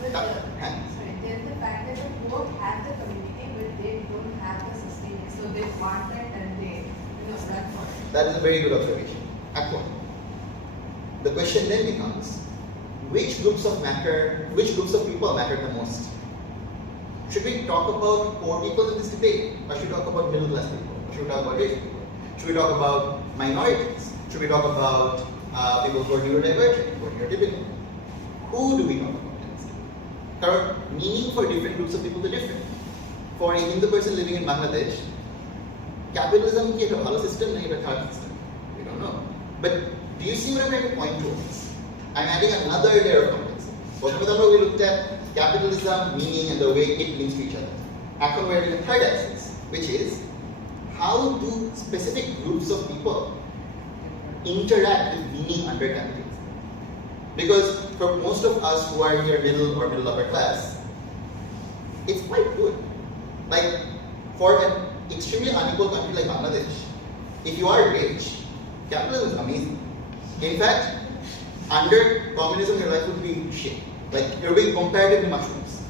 But Hang. sorry, there's the fact that they both have the community, but they don't have the sustenance. So they want that and they run for it. That is a very good observation. Aqua. The question then becomes, which groups of people matter the most? Should we talk about poor people in this debate? Or should we talk about middle class people? Or should we talk about rich people? Should we talk about minorities? Should we talk about people who are neurodivergent, who are neurotypical? Who do we talk about in this debate? Current meaning for different groups of people is different. For a Hindu person living in Bangladesh, capitalism is a bhalo system, not a kharaab system. We don't know. But do you see what I'm trying to point towards? I'm adding another layer of complexity. We looked at capitalism, meaning, and the way it links to each other. Now we're in the third axis, which is how do specific groups of people interact with meaning under capitalism? Because for most of us who are either middle or middle upper class, it's quite good. Like for an extremely unequal country like Bangladesh, if you are rich, capitalism is amazing. In fact, under communism, your life would be shit. Like you're being comparatively mushrooms,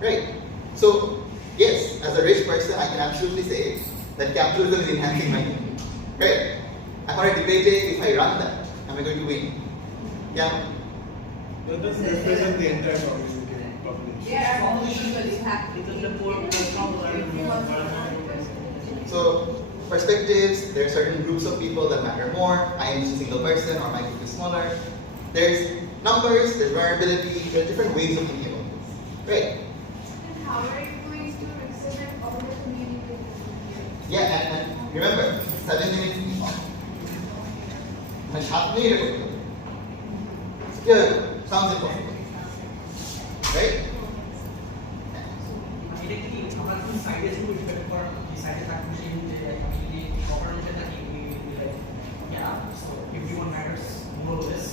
right? So yes, as a rich person, I can absolutely say that capitalism is enhancing my income, right? I'm going to debate if I run that, am I going to win? Yeah. That doesn't represent the entire population. Yeah, all the people is happy. So perspectives, there are certain groups of people that matter more. I am just a single person or my group is smaller. There's numbers, there's variability, there are different ways of thinking about this. Right? And how are you going to represent all the community? Yeah, and remember, 7 minutes is off. And 7 minutes. Good. Sounds impossible. Right? এটা কি আমরা কোন সাইডে শুরু depend করার কি সাইডে থাকবে সেই যে কমিউনিটি গভর্নমেন্টে থাকি so everyone matters more or less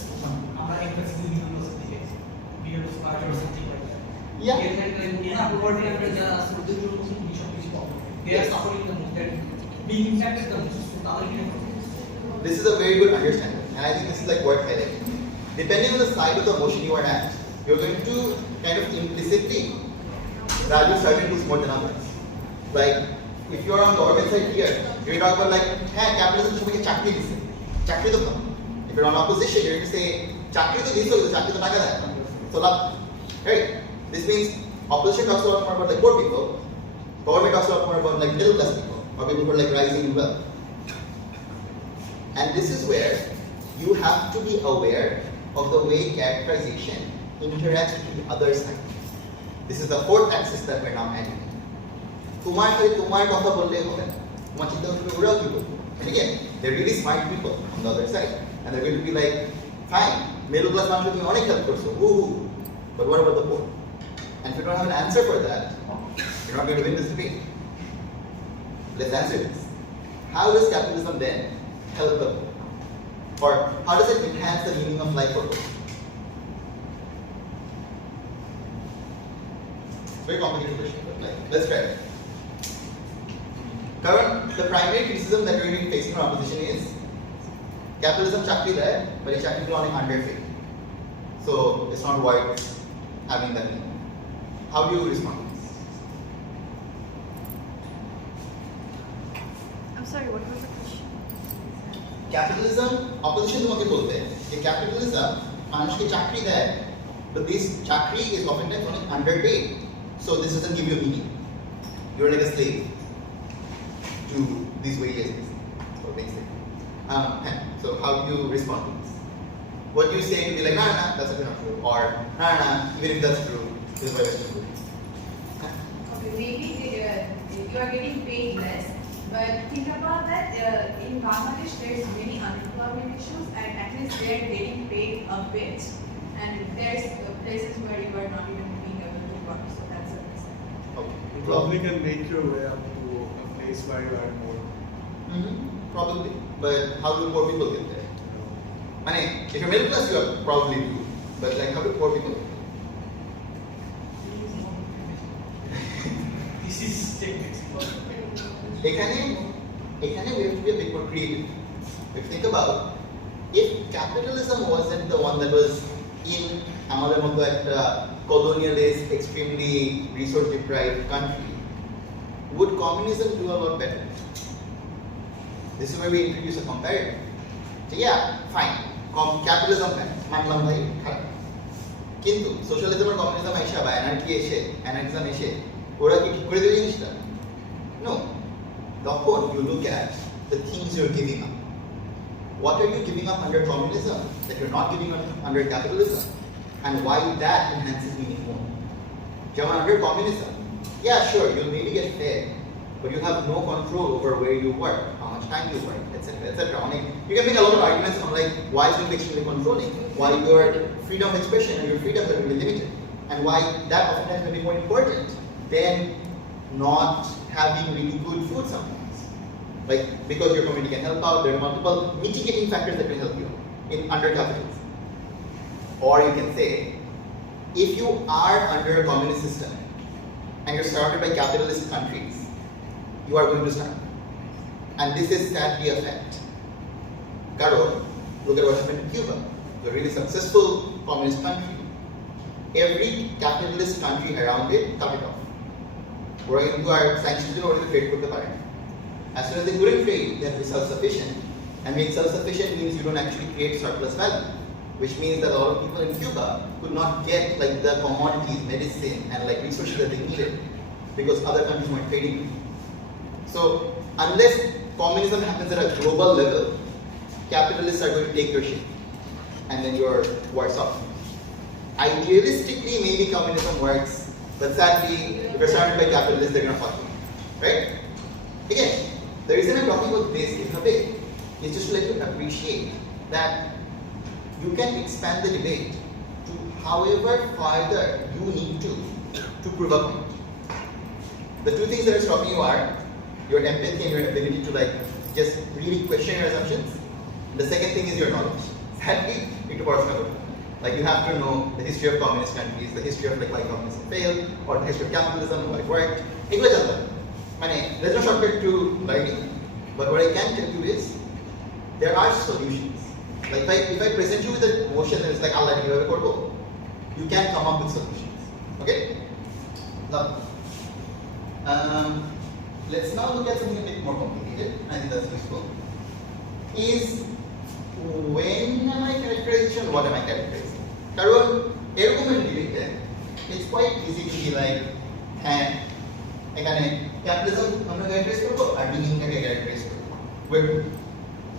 আমরা এমফাসিস দিই না দিকে beyond start or something like that Yeah. Yeah, poverty and the social they are suffering the most, that being impacted the most. This is a very good understanding, and I think this is like worth highlighting. Depending on the side of the motion you are at, you're going to kind of implicitly value certain groups more than others. Like, if you're on the government side here, you're talking about like, hey, capitalism should make a chakri dise. Chakri to come. If you're on opposition, you're going to say, chakri to dise, chakri to naga that. So, right? This means opposition talks a lot more about like poor people, government talks a lot more about like middle class people, or people who are like rising in wealth. And this is where you have to be aware of the way characterization interacts with the other side. This is the fourth axis that we're now adding. And again, they're really smart people on the other side. And they're going to be like, fine, middle class man should be on help person. Woohoo. But what about the poor? And if you don't have an answer for that, you're not going to win this debate. Let's answer this. How does capitalism then help the poor? Or how does it enhance the meaning of life for poor? Very complicated question, but like, let's try it. The primary criticism that we're facing from opposition is capitalism chakri there, but it's chakri is running under faith. So it's not worth having that meaning. How do you respond to this? I'm sorry, what was the question? Capitalism, opposition তোমাকে বলবে যে capitalism মানুষকে চাকরি দেয়, but this চাকরি is oftentimes only underpaid, so this doesn't give you a meaning. You're like a slave to these wages, or basically. So how do you respond to this? What do you say to be like, nah, that's not true, or nah, even if that's true, this is what I should do. Okay, maybe you are getting paid less, but think about that in Bangladesh there's many unemployment issues, and at least they're getting paid a bit, and there's places where you are not even being able to work, so that's a reason. Okay. You probably can make your way up to a place where you earn more. Probably, but how do poor people get there? If you're middle class, you are probably do, but like how do poor people get there? This is techniques. এখানে we have to be a bit more creative. If you think about, if capitalism wasn't the one that was in আমাদের মতো একটা colonialist, extremely resource deprived country, would communism do a lot better? This is where we introduce a comparative. So yeah, fine. Capitalism মানলাম ভাই খারাপ, কিন্তু socialism আর communism এসে বা anarchism এসে ওরা কি ঠিক করে দেবে জিনিসটা? No. Therefore, you look at the things you're giving up. What are you giving up under communism that you're not giving up under capitalism? And why that enhances meaning more? Under communism, yeah, sure, you'll maybe get fed, but you have no control over where you work, how much time you work, etc., etc. You can make a lot of arguments on like why it's going to be extremely controlling, why your freedom of expression and your freedoms are really limited, and why that oftentimes may be more important than not having really good food sometimes. Like, because your community can help out, there are multiple mitigating factors that can help you under capitalism. Or you can say, if you are under a communist system and you're surrounded by capitalist countries, you are going to starve. And this is sadly a fact. Carol, look at what happened in Cuba, a really successful communist country. Every capitalist country around it cut it off. ওরা কিন্তু আর স্যাংশনের জন্য ওরা trade করতে পারে না। As soon as they couldn't trade, they had to be self-sufficient. And being self-sufficient means you don't actually create surplus value, which means that a lot of people in Cuba could not get like the commodities, medicine, and like resources that they needed because other countries weren't trading. So unless communism happens at a global level, capitalists are going to take your shit, and then you're worse off. Idealistically, maybe communism works. But sadly, if you're surrounded by capitalists, they're going to fuck you, right? Again, the reason I'm talking about this in a bit is just to let you appreciate that you can expand the debate to however farther you need to prove a point. The two things that are stopping you are your empathy and your ability to like just really question your assumptions. The second thing is your knowledge. Sadly, you need to borrow. Like you have to know the history of communist countries, the history of like why communism failed, or the history of capitalism and why it worked. There's no shortcut to writing, but what I can tell you is there are solutions. Like if I present you with a motion that is like Allah, you can come up with solutions. Okay? Now, let's now look at something a bit more complicated. I think that's useful. Is when am I characterization? What am I characterizing? কারণ এরকম ডিবেটে it's quite easy to be like এখানে capitalism আমরা characterise করব আর মিনিংটাকে characterise করব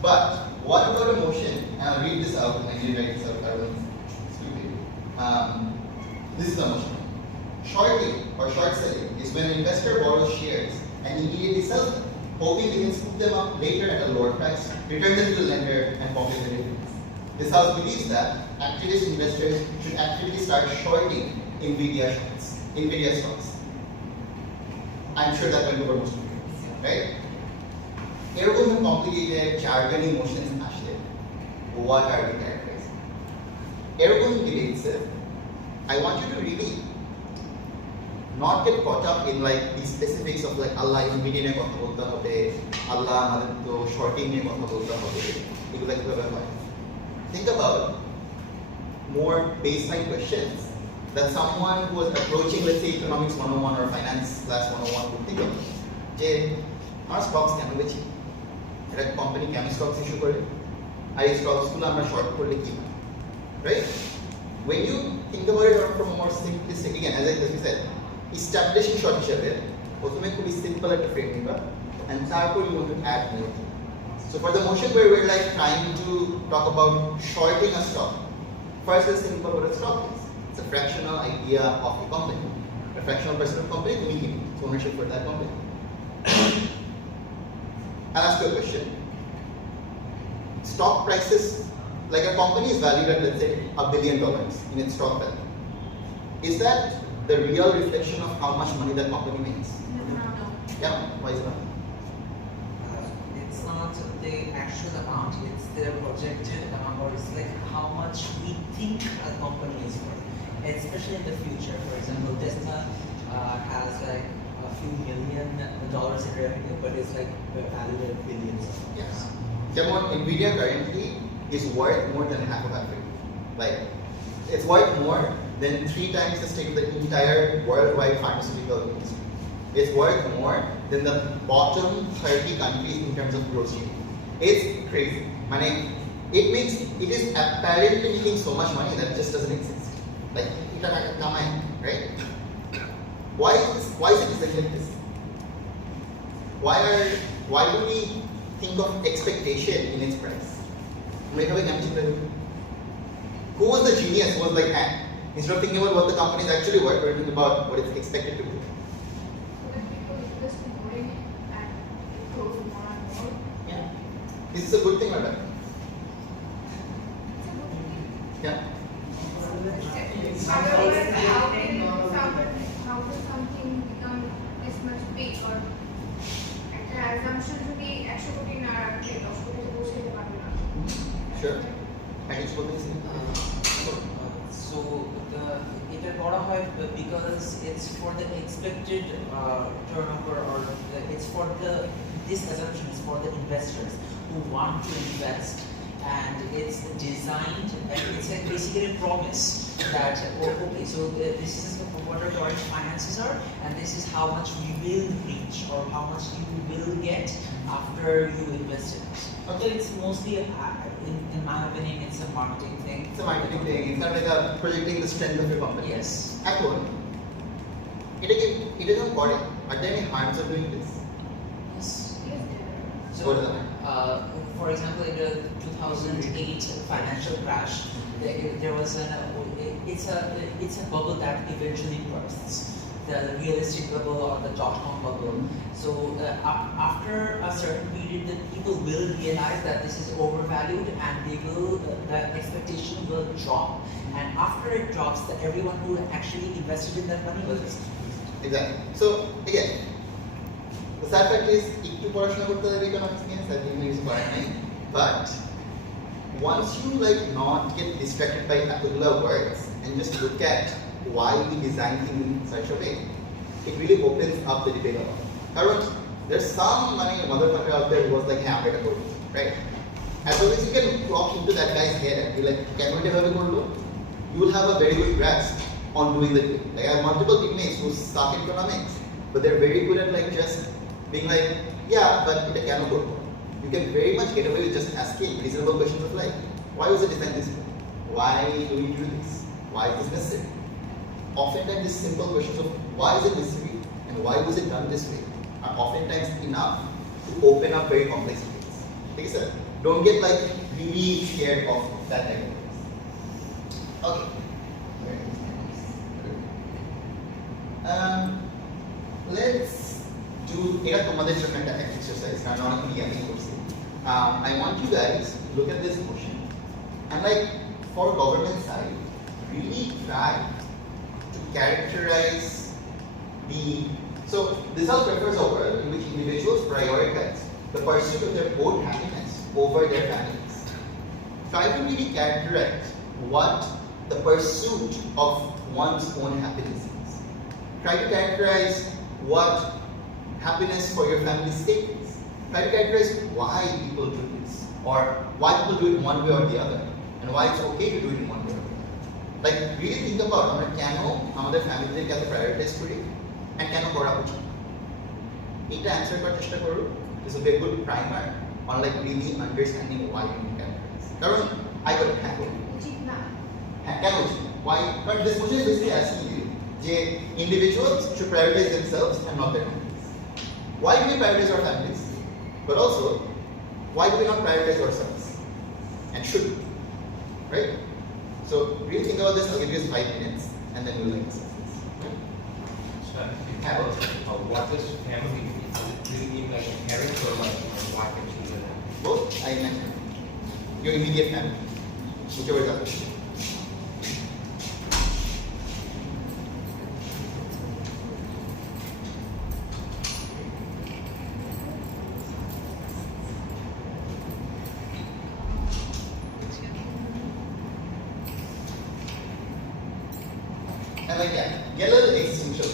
but what about emotion? And I'll read this out and I didn't write this out, I was stupid. This is emotion. Shorting or short selling is when an investor borrows shares and immediately sells them, hoping they can scoop them up later at a lower price, return them to the lender and pocket the difference. This house believes that activist investors should actively start shorting Nvidia stocks. I'm sure that went over most of you, right? এরকম complicated jargony motions আসলে what are we characterizing? এরকম debates I want you to really not get caught up in like the specifics of like Allah Nvidia নিয়ে কথা বলতে হবে, Allah আমাদের তো shorting নিয়ে কথা বলতে হবে, এগুলো কিভাবে হয়? Think about more baseline questions that someone who was approaching, let's say, economics 101 or finance class 101 would think of. যে আমার স্টকস কেন বেচি? একটা কোম্পানি কেন স্টকস ইস্যু করে? আর এই স্টকসগুলো আমরা শর্ট করলে কি হয়? Right? When you think about it from a more simplistic, again, as I said, establishing short হিসাবে প্রথমে খুবই সিম্পল একটা ফ্রেম নিবা, and তারপর you want to add more. So for the motion where we're like trying to talk about shorting a stock, first let's think about what a stock is. It's a fractional idea of a company. A fractional percent of company, we give ownership for that company. I'll ask you a question. Stock prices, like a company is valued at, let's say, $1 billion in its stock value. Is that the real reflection of how much money that company makes? No. Yeah, why is that? It's not the actual amount, it's their projected amount, or it's like how much we think a company is worth, especially in the future. For example, Tesla has like a few $million in revenue, but it's like valued at billions. Yes. Come on, Nvidia currently is worth more than half of Africa. Like, it's worth more than 3 times the stake of the entire worldwide pharmaceutical industry. It's worth more than the bottom 30 countries in terms of gross GDP. It's crazy. It is apparently making so much money that it just doesn't exist. Like, right? Why is it designed like this? Why do we think of expectation in its price? Who was the genius who was like, instead of thinking about what the company is actually worth, we're thinking about what it's expected to do. So that people invest more in it and it grows more and more. Yeah. This is a good thing or bad? Yeah. Otherwise, how does something become this much big, or একটা assumption যদি 100 কোটি না রাখে 10 কোটিতে পৌঁছাতে পারবে না? Sure. I can support this. So it brought up because it's for the expected turnover, or it's for this assumption is for the investors who want to invest, and it's designed, and it's basically a promise that okay, so this is what our joint finances are, and this is how much we will reach, or how much you will get after you invest in it. Okay, it's mostly in my opinion, it's a marketing thing. It's a marketing thing. It's not like projecting the strength of your company. Yes. Apple. It isn't correct. Are there any harms of doing this? Yes. So, What are the for example, in the 2008 financial crash, there was it's a bubble that eventually bursts. The realistic bubble or the dot-com bubble. So after a certain period, the people will realize that this is overvalued, and the expectation will drop. And after it drops, everyone who actually invested in that money will risk. Exactly. So again, the sad fact is, একটু পড়াশোনা করতে হবে economics নিয়ে, but once you like not get distracted by particular words and just look at why we design things in such a way, it really opens up the debate a lot. Karon, there's some motherfucker out there who was like, hey, I'm gonna go, right? As long as you can clock into that guy's head and be like, can we have a go? You will have a very good grasp on doing the thing. Like, I have multiple teammates who suck in economics, but they're very good at like just being like, yeah, but it can go. You can very much get away with just asking reasonable questions of like, why was it designed this way? Why do we do this? Why is this necessary? Oftentimes these simple questions of why is it necessary and why was it done this way are oftentimes enough to open up very complex things. Okay, sir? Don't get like really scared of that type of things. Okay. Let's do exercise. I want you guys to look at this motion and like for government side, really try to characterize so this all prefers a world in which individuals prioritize the pursuit of their own happiness over their families. Try to really characterize what the pursuit of one's own happiness is. Try to characterize what happiness for your family's sake is. Try to characterize why people do this, or why people do it one way or the other, and why it's okay to do it in one way or the other. Like really think about আমরা কেন আমাদের ফ্যামিলিদেরকে এত prioritise করি and কেন করা উচিত এটা answer করার চেষ্টা করো this will be a good primer on like really understanding why you need characterize কারণ I got হ্যাঁ বলি উচিত না হ্যাঁ কেন উচিত why but this question is basically asking you যে individuals should prioritize themselves and not their families why do we prioritize our families but also why do we not prioritize ourselves and should we? Right? So really think about this. I'll give you 5 minutes and then we'll like discuss this. What is family? Do you mean like parents or like wife and children? Both I mentioned. Your immediate family. Whichever is up. And like yeah, get a little existential.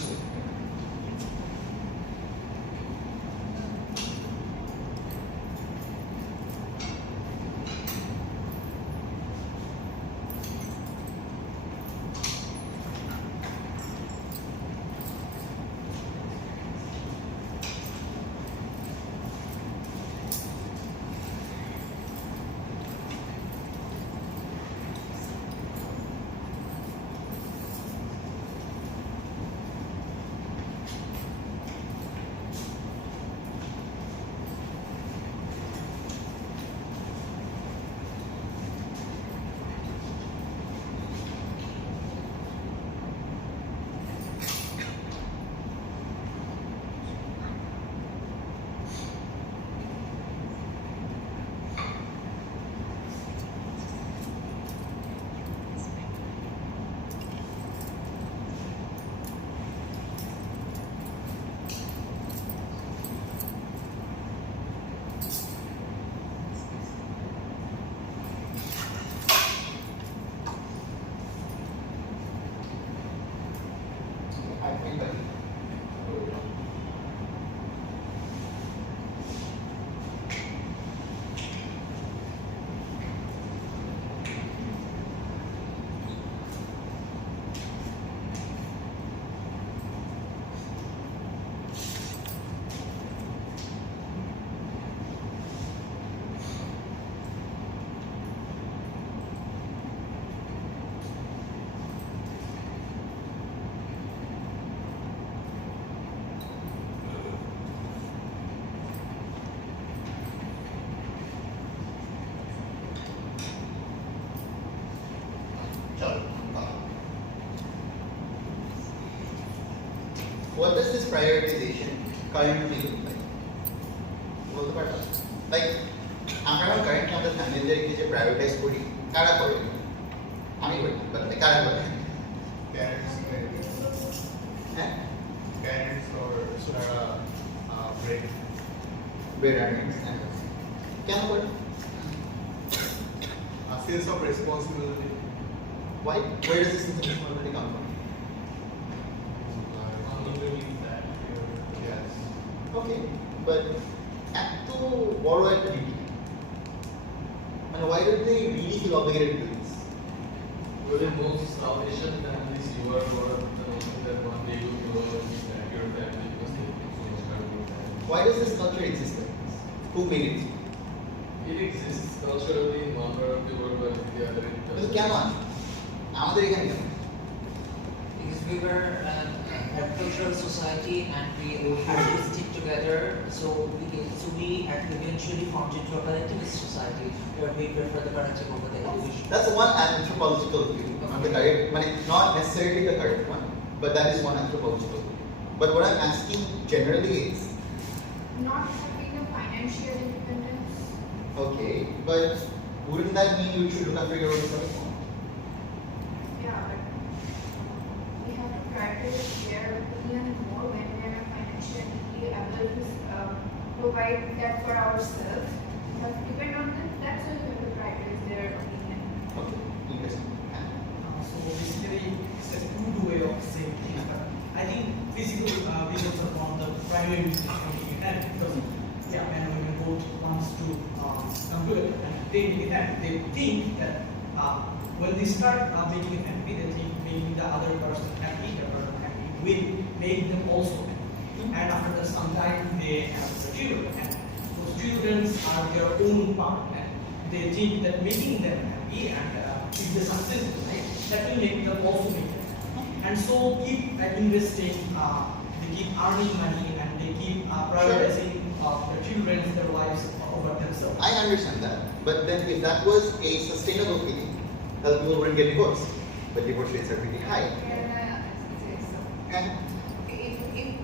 What does this prioritization currently look like? বলতে পারবা? Like আমরা এখন currently আমাদের ফ্যামিলিদেরকে যে prioritise করি কারা করে? আমি করি বাট কারা করে? Parents, হ্যাঁ parents or break. Bed earnings কেন করে? A sense of responsibility. Why? Where does this responsibility come from? Yes. Okay, but এত বড় একটা ডিউটি মানে why do they really feel obligated to do this? Well, in most South Asian families, you are brought up with the notion that one day you will your family because they think so much about your family. Why does this culture exist like this? Who made it? It exists culturally in one part of the world, but in the other it কিন্তু doesn't. কেন আছে আমাদের এখানে কেন Because we were an agricultural society and we had to stick together, so we eventually formed into a collectivist society where we prefer the collective over the individual. That's one anthropological view, not the correct, not necessarily the correct one, but that is one anthropological view. But what I'm asking generally is, not having a financial independence. okay, but wouldn't that mean you should look after your own self? Yeah, but we have to practice their opinion more when we are financially able to provide that for ourselves. We have to depend on them. That's why we have to practice their opinion. Okay, interesting. So basically, it's a good way of saying things. But I think physical visuals are one of the primary reasons for that because yeah, when women both wants to come to it and they think that when they start making a family, they think making the other person happy, will make them also happy. And after some time, they have the children, and those children are their own part, and they think that making them happy and if they succeed in life, that will make them also make them happy. And so keep investing, they keep earning money, and they keep prioritizing their children, their lives over themselves. I understand that, but then if that was a sustainable feeling, healthy people wouldn't get divorced, but divorce rates are pretty high. And If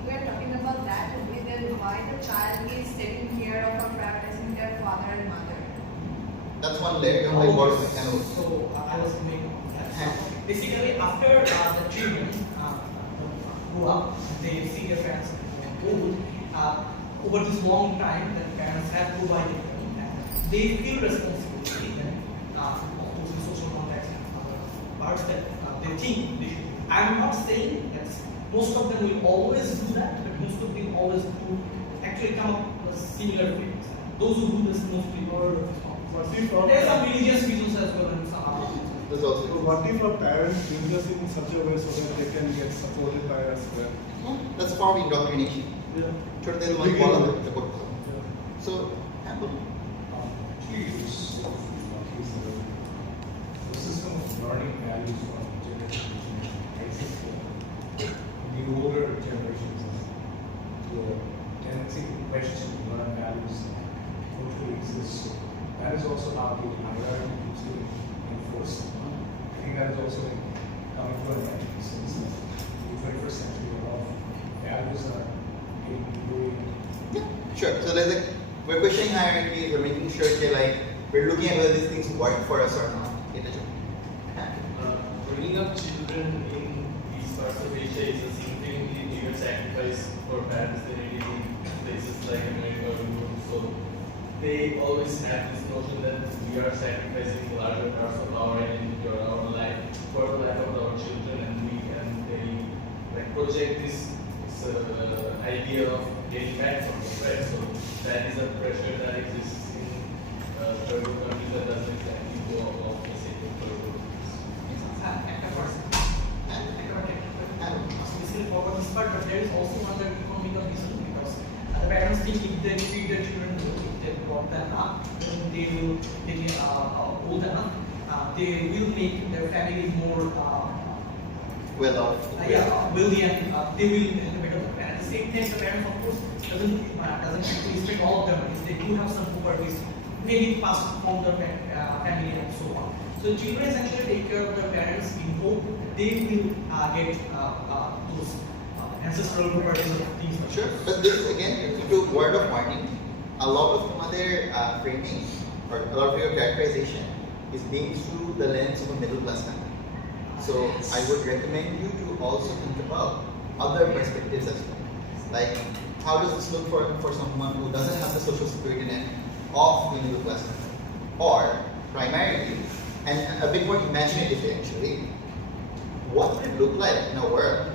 we're talking about that, then why the child is taking care of or prioritizing their father and mother? that's one layer. I brought my hand over. So I was making that. Basically, after the children grow up, they see their parents old. Over this long time, the parents have provided them. They feel responsibility of the social context and other parts that they think they should. I'm not saying that most of them will always do that, but most of them always do actually come up with similar feelings. Those who do this mostly are there are some religious reasons as well and some other reasons. That's also. So what if a parent does this in such a way so that they can get supported by us well? That's a form of indoctrination. Yeah. छोटे दिल में बोला है तो बोलता हूँ. Yeah. So, handle. Curious of the system of learning values from generation to generation. I think the older generations, the tendency to question, learn values, culturally exists. So that is also how the hierarchy keeps getting enforced. I think that is also coming to an end since the 21st century. A lot of values are getting buried. Yeah, sure. So we're questioning hierarchies, we're making sure that we're looking at whether these things work for us or not. Bringing up children in these parts of Asia is a significantly bigger sacrifice for parents than it is in places like America or Europe. So they always have this notion that we are sacrificing larger parts of our identity or our life for the life of our children, and they project this idea of getting back from the right? So that is a pressure that exists in third world countries that doesn't exactly go off the same third world Basically forward this part, but there is also another economical reason because the parents think if they feed their children well, if they brought them up, then they will old enough, they will make their family more Well off. wealthy and they will have a better life. And at the same time, the parents of course doesn't actually spend all of their money. They do have some properties, maybe passed from their family and so on. So children actually take care of their parents in hope they will get those ancestral properties of things. Sure, but this is again into word of warning. A lot of other framing or a lot of your characterization is being through the lens of a middle class family. So I would recommend you to also think about other perspectives as well. Like how does this look for someone who doesn't have the social security net of the middle class family? Or primarily, and a bit more imaginatively actually, what would it look like in a world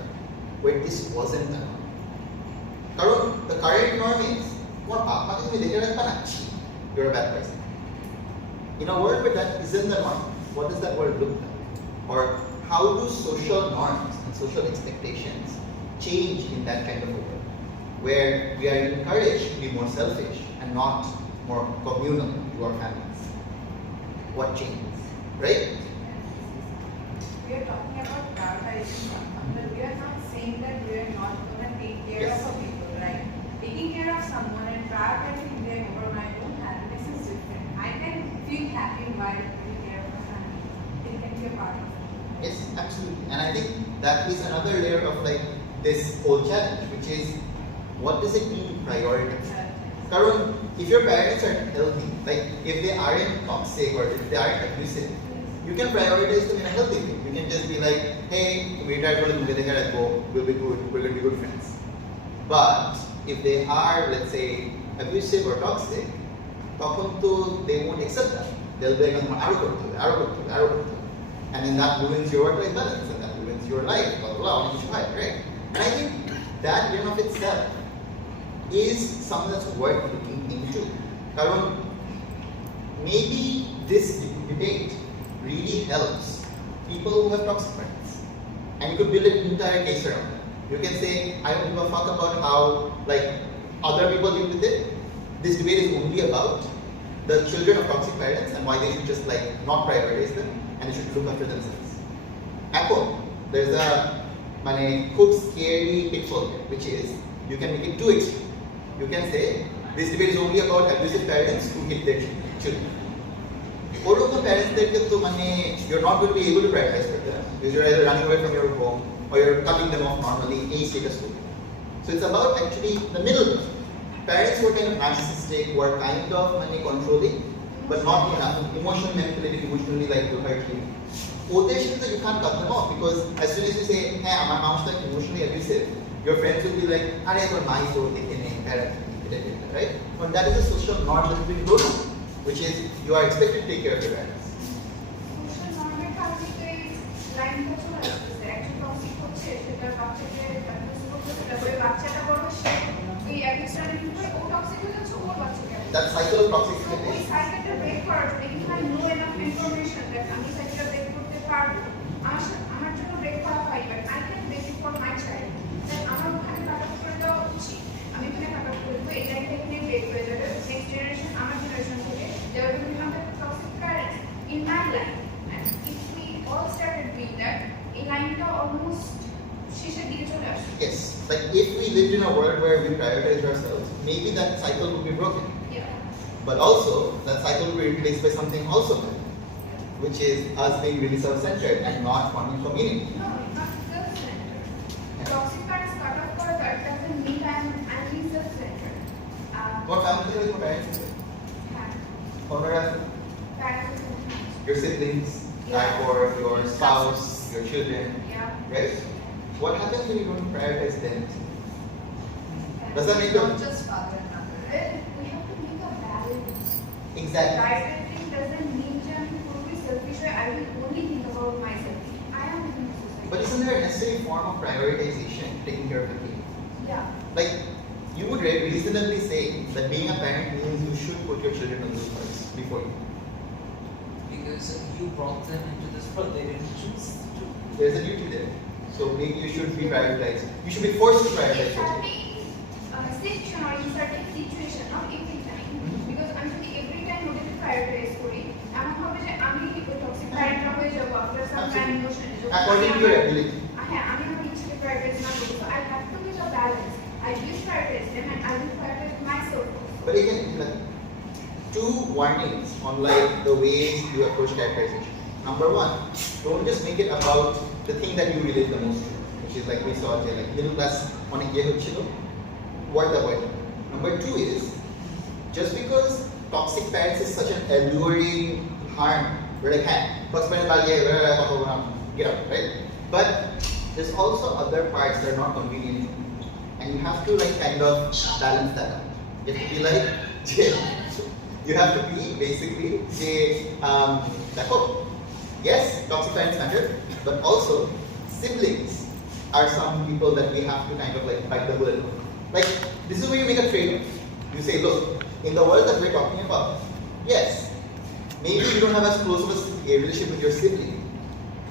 where this wasn't the norm? The current norm is, you're a bad person. In a world where that isn't the norm, what does that world look like? Or how do social norms and social expectations change in that kind of a world? Where we are encouraged to be more selfish and not more communal to our families. What changes, right? We are talking about prioritizing someone, but we are not saying that we are not going to take care Yes. of people, right? Taking care of someone and prioritizing them over my own happiness is different. I can feel happy while taking care of my family. It can be a part of it. Yes, absolutely. And I think that is another layer of this whole challenge, which is what does it mean to prioritize? Karan, if your parents are healthy, if they aren't toxic or if they aren't abusive, you can prioritize them in a healthy way. You can just be like, hey, we tried to do it, we'll be good, we're going to be good friends. But if they are, let's say, abusive or toxic, they won't accept that. They'll be like, arrogant. And then that ruins your work-life balance, and that ruins your life, blah, blah, blah, right? And I think that in and of itself is something that's worth looking into. Karan, maybe this debate really helps people who have toxic parents. And you could build an entire case around that. You can say, I don't give a fuck about how other people deal with it. This debate is only about the children of toxic parents and why they should just not prioritize them and they should look after themselves. Echo, there's a খুব scary pitfall here, which is you can make it too extreme. You can say this debate is only about abusive parents who hit their children. Oruko parents you're not going to be able to prioritize for them because you're either running away from your home or you're cutting them off normally, any status quo. So it's about actually the middle ground. Parents who are kind of narcissistic, who are kind of controlling, but not enough, emotionally manipulative, emotionally to hurt you. You can't cut them off because as soon as you say, hey, my mom's emotionally abusive, your friends will be like, I got my soul, they can right? But that is a social norm that has been grown up, which is you are expected to take care of your parents. Social norm line actually toxic হচ্ছে সেটা বাচ্চাকে abuse করতেছে তারপরে বাচ্চাটা বড় সে ওই অ্যাবিউজটা নিয়ে ও toxic হয়ে যাচ্ছে ওর বাচ্চাকে that cycle of toxicity ওই সাইকেলটা ব্রেক করার জন্য if I know enough information that আমি সাইকেলটা ব্রেক করতে পারবো আমার জন্য ব্রেক করা হয় but I can break it for my child then আমার ওখানে কাট অফ করে দেওয়া উচিত আমি এখানে কাট অফ করে দেবো এই লাইনটা এখানে ব্রেক হয়ে যাবে নেক্সট জেনারেশন আমার জেনারেশন থেকে they will become the toxic parents in my life and if we all started doing that এই লাইনটা almost শেষের দিকে চলে আসে. Yes, if we lived in a world where we prioritize ourselves, maybe that cycle would be broken. Yeah. But also, that cycle will be replaced by something also good, which is us being really self-centered and not wanting community. No, not self-centered. Toxic parents cut off for that doesn't mean I'm being self-centered. What family is your parents? Parents. Your siblings, or your spouse, your children, Yeah. right? What happens when you don't prioritize them? Does that make Not just father and mother. We have to make a balance. Exactly. Prioritizing doesn't mean that I'm totally selfish or I will only think about myself. I am living in society. But isn't there a necessary form of prioritization taking care of the kid? Yeah. You would reasonably say that being a parent means you should put your children on those first before you. Because you brought them into this world, they didn't choose to. There's a duty there. So maybe you should be prioritized. You should be forced to prioritize your children. Section or in certain situation, not every time. Because I'm every time not to prioritize kori. I'm going to আমি toxic parent হয়ে যাব after some time emotion. According to your ability. হ্যাঁ আমি আমার ইচ্ছাকে prioritize না করব. So I have to make a balance. I will prioritize them and I will prioritize myself. But again, two warnings on the ways you approach characterization. Number one, don't just make it about the thing that you relate the most to, which is we saw middle class অনেক হচ্ছিল. Word avoid. Number two is, just because toxic parents is such an alluring harm, we're hey, toxic parents get out, right? But there's also other parts that are not convenient, and you have to kind of balance that out. You have to be you have to be basically yes, toxic parents matter, but also siblings are some people that we have to kind of bite the bullet on. This is where you make a trade-off. You say, look, in the world that we're talking about, yes, maybe you don't have as close of a relationship with your sibling,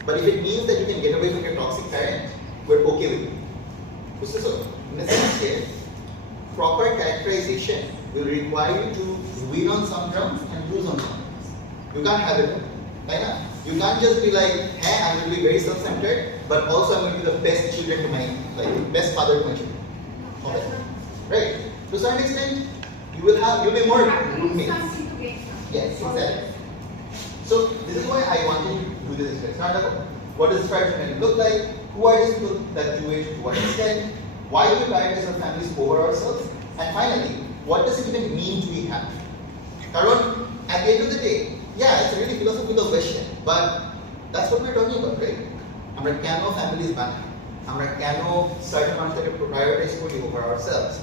but if it means that you can get away from your toxic parent, we're okay with it. So, in a sense here, proper characterization will require you to win on some grounds and lose on some grounds. You can't have it. You can't just be hey, I'm going to be very self-centered, but also I'm going to be the best children to my, best father to my children. Okay. Right. To some extent, you'll be more roommate. Yes, exactly. So this is why I wanted to do this exercise. Not about what does priority look like, who are these people that do it, to what extent, why do we prioritize our families over ourselves, and finally, what does it even mean to be happy? Karon, at the end of the day, yeah, it's a really philosophical question, but that's what we're talking about, right? Amra keno families banai. Amra keno certain মানুষকে prioritize করি over ourselves.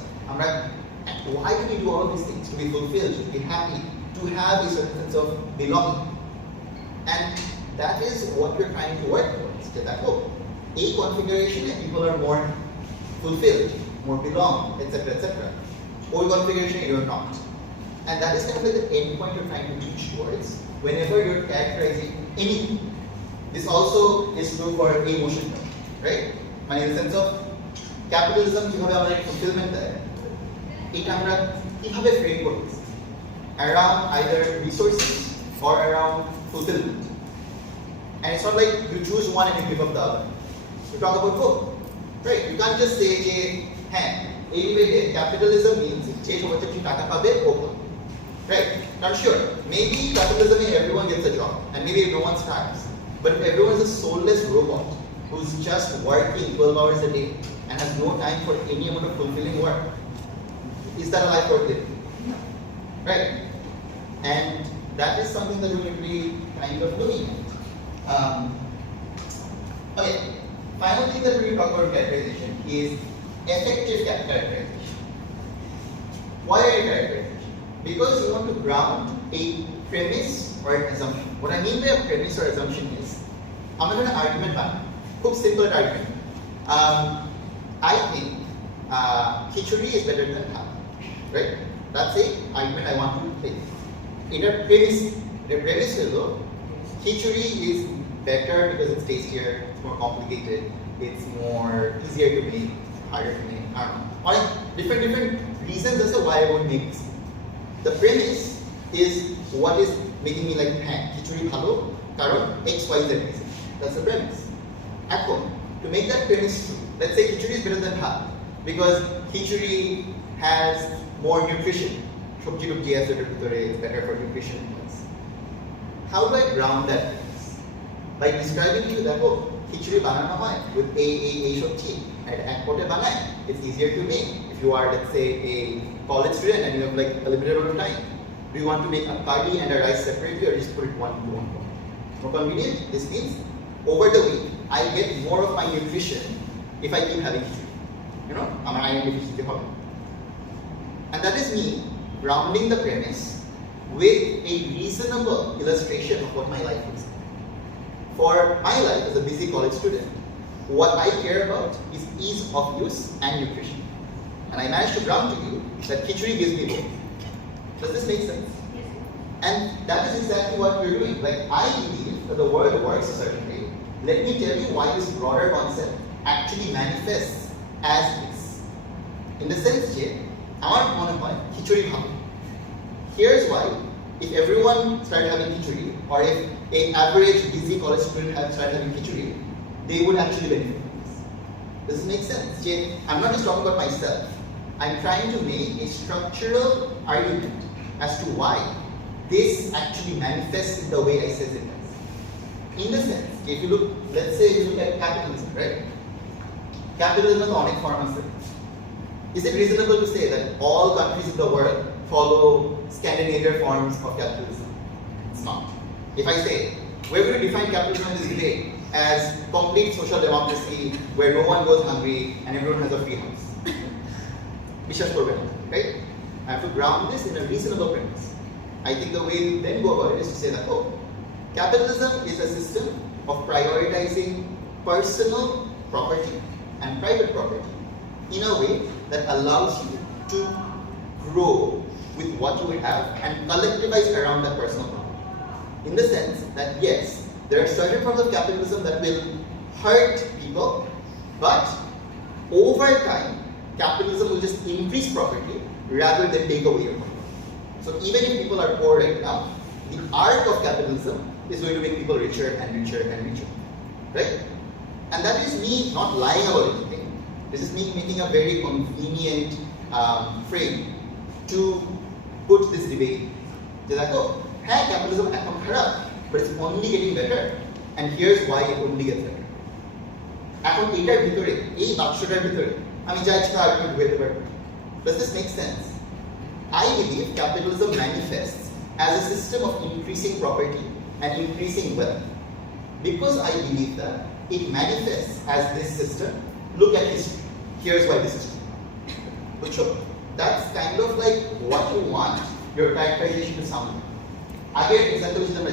Why do we do all these things? To be fulfilled, to be happy, to have a certain sense of belonging. And that is what we're trying to work towards. A configuration and people are more fulfilled, more belong, etc., etc. Or configuration you're not. And that is kind of the end point you're trying to reach towards. whenever you're characterizing anything. This also is true for emotion, right? মানে in the sense of capitalism কিভাবে আমাদের fulfillment দেয়, এটা আমরা কিভাবে frame করতেছি around either resources or around fulfillment. And it's not like you choose one and you give up the other. You talk about both, right? You can't just say যে হ্যাঁ এই way capitalism means যে সবার চেয়ে টাকা পাবে ও পাবে, right? Not sure. Maybe capitalism means everyone gets a job and maybe no one starves. But if everyone is a soulless robot who's just working 12 hours a day and has no time for any amount of fulfilling work, is that a life worth living? No. Right? And that is something that we need to be kind of looking at. Okay, final thing that we talk about characterization is effective characterization. Why characterization? Because you want to ground a premise or an assumption. What I mean by a premise or assumption is, I'm going to argument one. खूब simple argument. I think khichuri is better than bhat, right? That's a argument I want to take. In a premise, the premise is though, khichuri is better because it's tastier, it's more complicated, it's more easier to make, harder to make. I don't know. Or different reasons as to why I would make this. The premise is what is making me like, hey, khichuri bhalo, karon XYZ reason. That's the premise. এখন, to make that premise true, let's say khichuri is better than bhat because khichuri has more nutrition. Shobji tobji আছে এটার ভিতরে, it's better for nutrition. How do I ground that premise? By describing to you that khichuri banano হয় with a shobji and এক পটে বানায়, it's easier to make. If you are, let's say, a college student and you have like a limited amount of time, do you want to make a curry and a rice separately or just put it one into one pot? More convenient? This means over the week, I get more of my nutrition if I keep having khichuri. You know, আমার iron deficiency হবে. And that is me grounding the premise with a reasonable illustration of what my life is. For my life as a busy college student, what I care about is ease of use and nutrition. And I managed to ground to you that khichuri gives me both. Does this make sense? Yes. And that is exactly what we're doing. Like, I believe that the world works a certain way. Let me tell you why this broader concept actually manifests as this. In the sense that, আমার মনে হয় খিচুড়ি ভালো. Here's why. If everyone started having khichuri, or if an average busy college student had started having khichuri, they would actually benefit from this. Does this make sense? I'm not just talking about myself. I'm trying to make a structural argument as to why this actually manifests in the way I said it does. In the sense, if you look, let's say you look at capitalism, right? Capitalism is on form. Is it reasonable to say that all countries in the world follow Scandinavian forms of capitalism? It's not. If I say, we're going to define capitalism in this debate as complete social democracy where no one goes hungry and everyone has a free house. Vishwas korben, right? I have to ground this in a reasonable premise. I think the way you then go about it is to say that, capitalism is a system of prioritizing personal property and private property in a way that allows you to grow with what you have and collectivize around that personal property. In the sense that, yes, there are certain forms of capitalism that will hurt people, but over time, capitalism will just increase property rather than take away your property. So even if people are poor right now, the arc of capitalism is going to make people richer and richer and richer, right? And that is me not lying about anything. This is me making a very convenient frame to put this debate. They're like, hey, capitalism এখন খারাপ, but it's only getting better. And here's why it only gets better. এখন এটার ভিতরে, এই বাক্সটার ভিতরে, আমি যা ইচ্ছা আর্গুমেন্ট করতে পারবো. Does this make sense? I believe capitalism manifests as a system of increasing property and increasing wealth. Because I believe that it manifests as this system, look at history. Here's why this is true. But sure, that's kind of like what you want your characterization to sound like. Again, example is the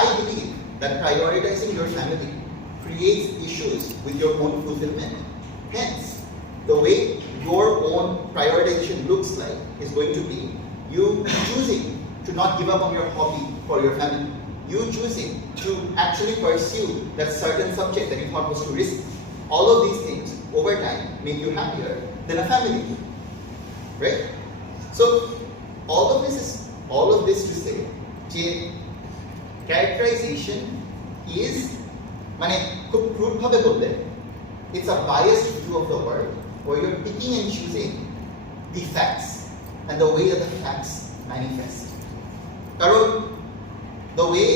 I believe that prioritizing your family creates issues with your own fulfillment. Hence, the way your own prioritization looks like is going to be you choosing to not give up on your hobby for your family, you choosing to actually pursue that certain subject that you thought was too risky. All of these things over time make you happier than a family, right? So all of this to say, characterization is, খুব crude ভাবে বললে, it's a biased view of the world where you're picking and choosing the facts and the way that the facts manifest. Karon, the way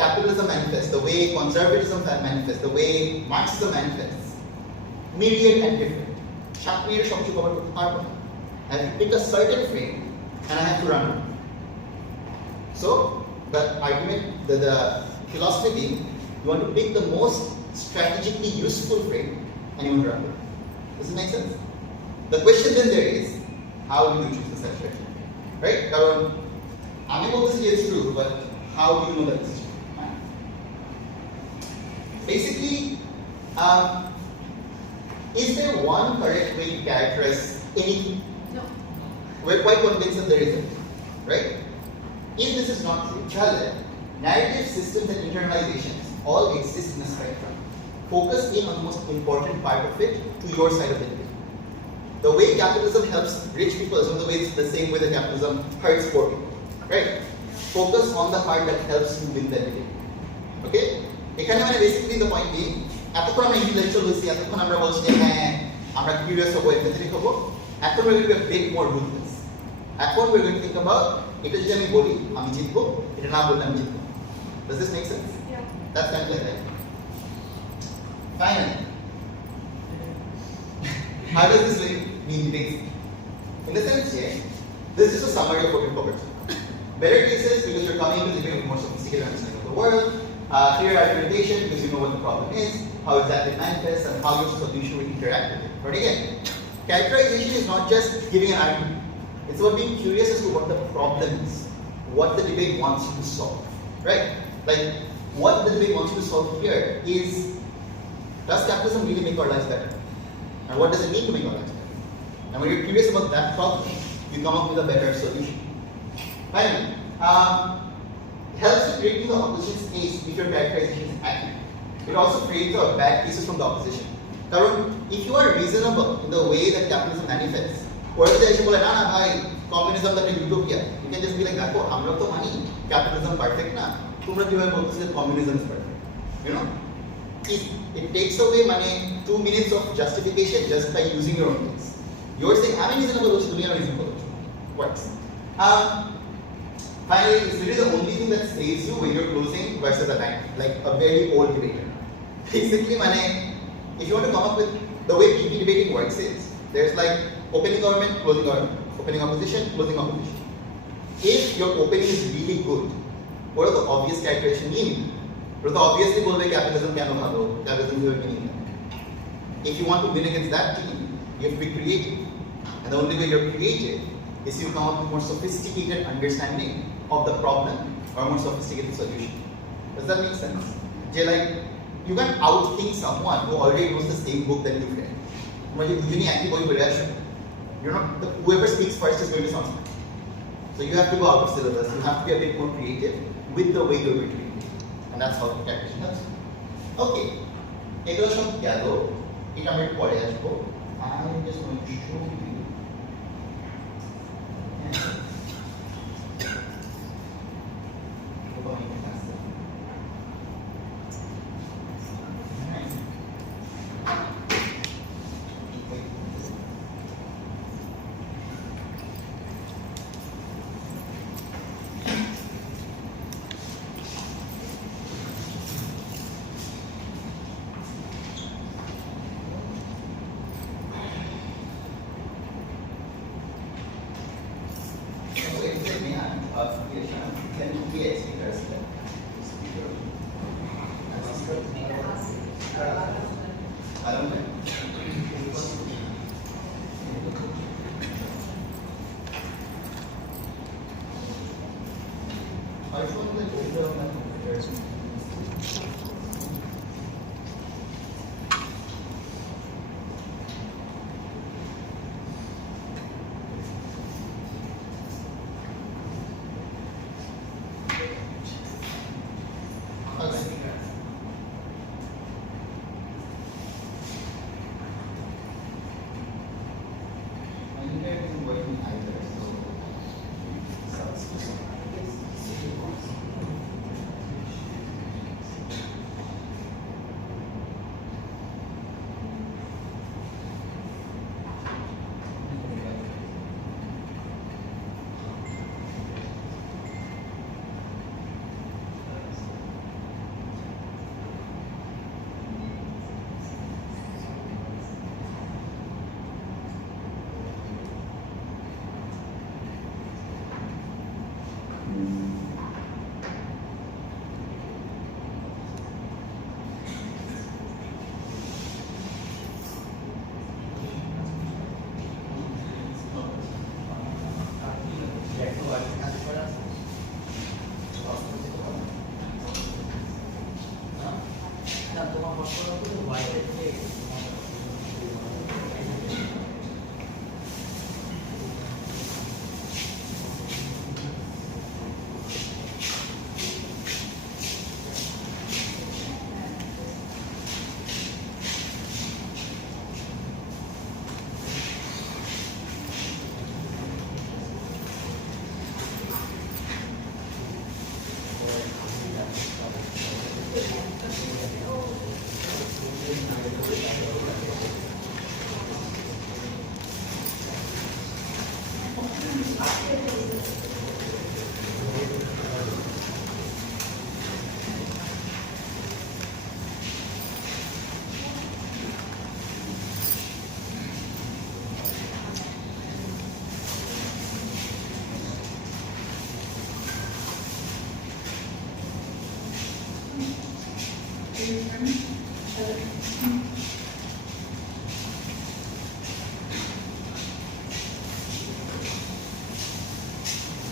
capitalism manifests, the way conservatism manifests, the way Marxism manifests, myriad and different. I have to pick a certain frame and I have to run it. So, the argument, the philosophy being, you want to pick the most strategically useful frame and you want to run it. Does it make sense? The question then there is, how do you choose the set strategy? Right? Karon, I may know this is true, but how do you know that this is true? Basically, is there one correct way to characterize anything? No. We're quite convinced that there isn't, right? If this is not true, narrative systems and internalizations all exist in a spectrum. Focus in on the most important part of it to your side of the debate. The way capitalism helps rich people is the same way that capitalism hurts poor people, right? Focus on the part that helps you win the debate. Okay? Basically the point being, এতক্ষণ আমরা intellectual হইছি, এতক্ষণ আমরা বলছি যে হ্যাঁ আমরা curious হবো, empathetic হবো, এখন we're going to be a bit more ruthless. এখন we're going to think about, এটা যদি আমি বলি আমি জিতবো, এটা না বললে আমি জিতবো. Does this make sense? Yeah. That's kind of like that. Finally, how does this mean debates? In the sense here, this is a summary of what we've covered. Better cases because you're coming to the debate with more sophisticated understanding of the world. Clear argumentation because you know what the problem is, how exactly it manifests, and how your solution will interact with it. But again, characterization is not just giving an argument. It's about being curious as to what the problem is, what the debate wants you to solve, right? Like, what the debate wants you to solve here is, does capitalism really make our lives better? And what does it mean to make our lives better? And when you're curious about that problem, you come up with a better solution. Finally, helps you create the opposition's case if your characterization is accurate. It also creates bad cases from the opposition. Karon, if you are reasonable in the way that capitalism manifests, or if they say, "Na na, bhai, communism is a utopia," you can just be like, "Dakho, amra to mani capitalism perfect na. Tumra kihobe bolteche that communism is perfect." You know, it takes away 2 minutes of justification just by using your own case. You're saying, "I'm reasonable, I'm reasonable." Works. Finally, it's really the only thing that saves you when you're closing versus a bank, like a very old debater. Basically, if you want to come up with the way PP debating works is, there's like opening government, closing government, opening opposition, closing opposition. If your opening is really good, what are the obvious characterization mean? What are the obviously bolbe capitalism keno bhalo, capitalism is meaning. If you want to win against that team, you have to be creative. And the only way you're creative is you come up with more sophisticated understanding of the problem or more sophisticated solution. Does that make sense? Like, you can outthink someone who already knows the same book that you've read. You're not, whoever speaks first is going to sound smart. So you have to go out of syllabus, you have to be a bit more creative with the way you're reading. And that's how calculation helps. Okay, এগুলো সব গেল, এটা আমি পরে আসবো. I'm just going to show you.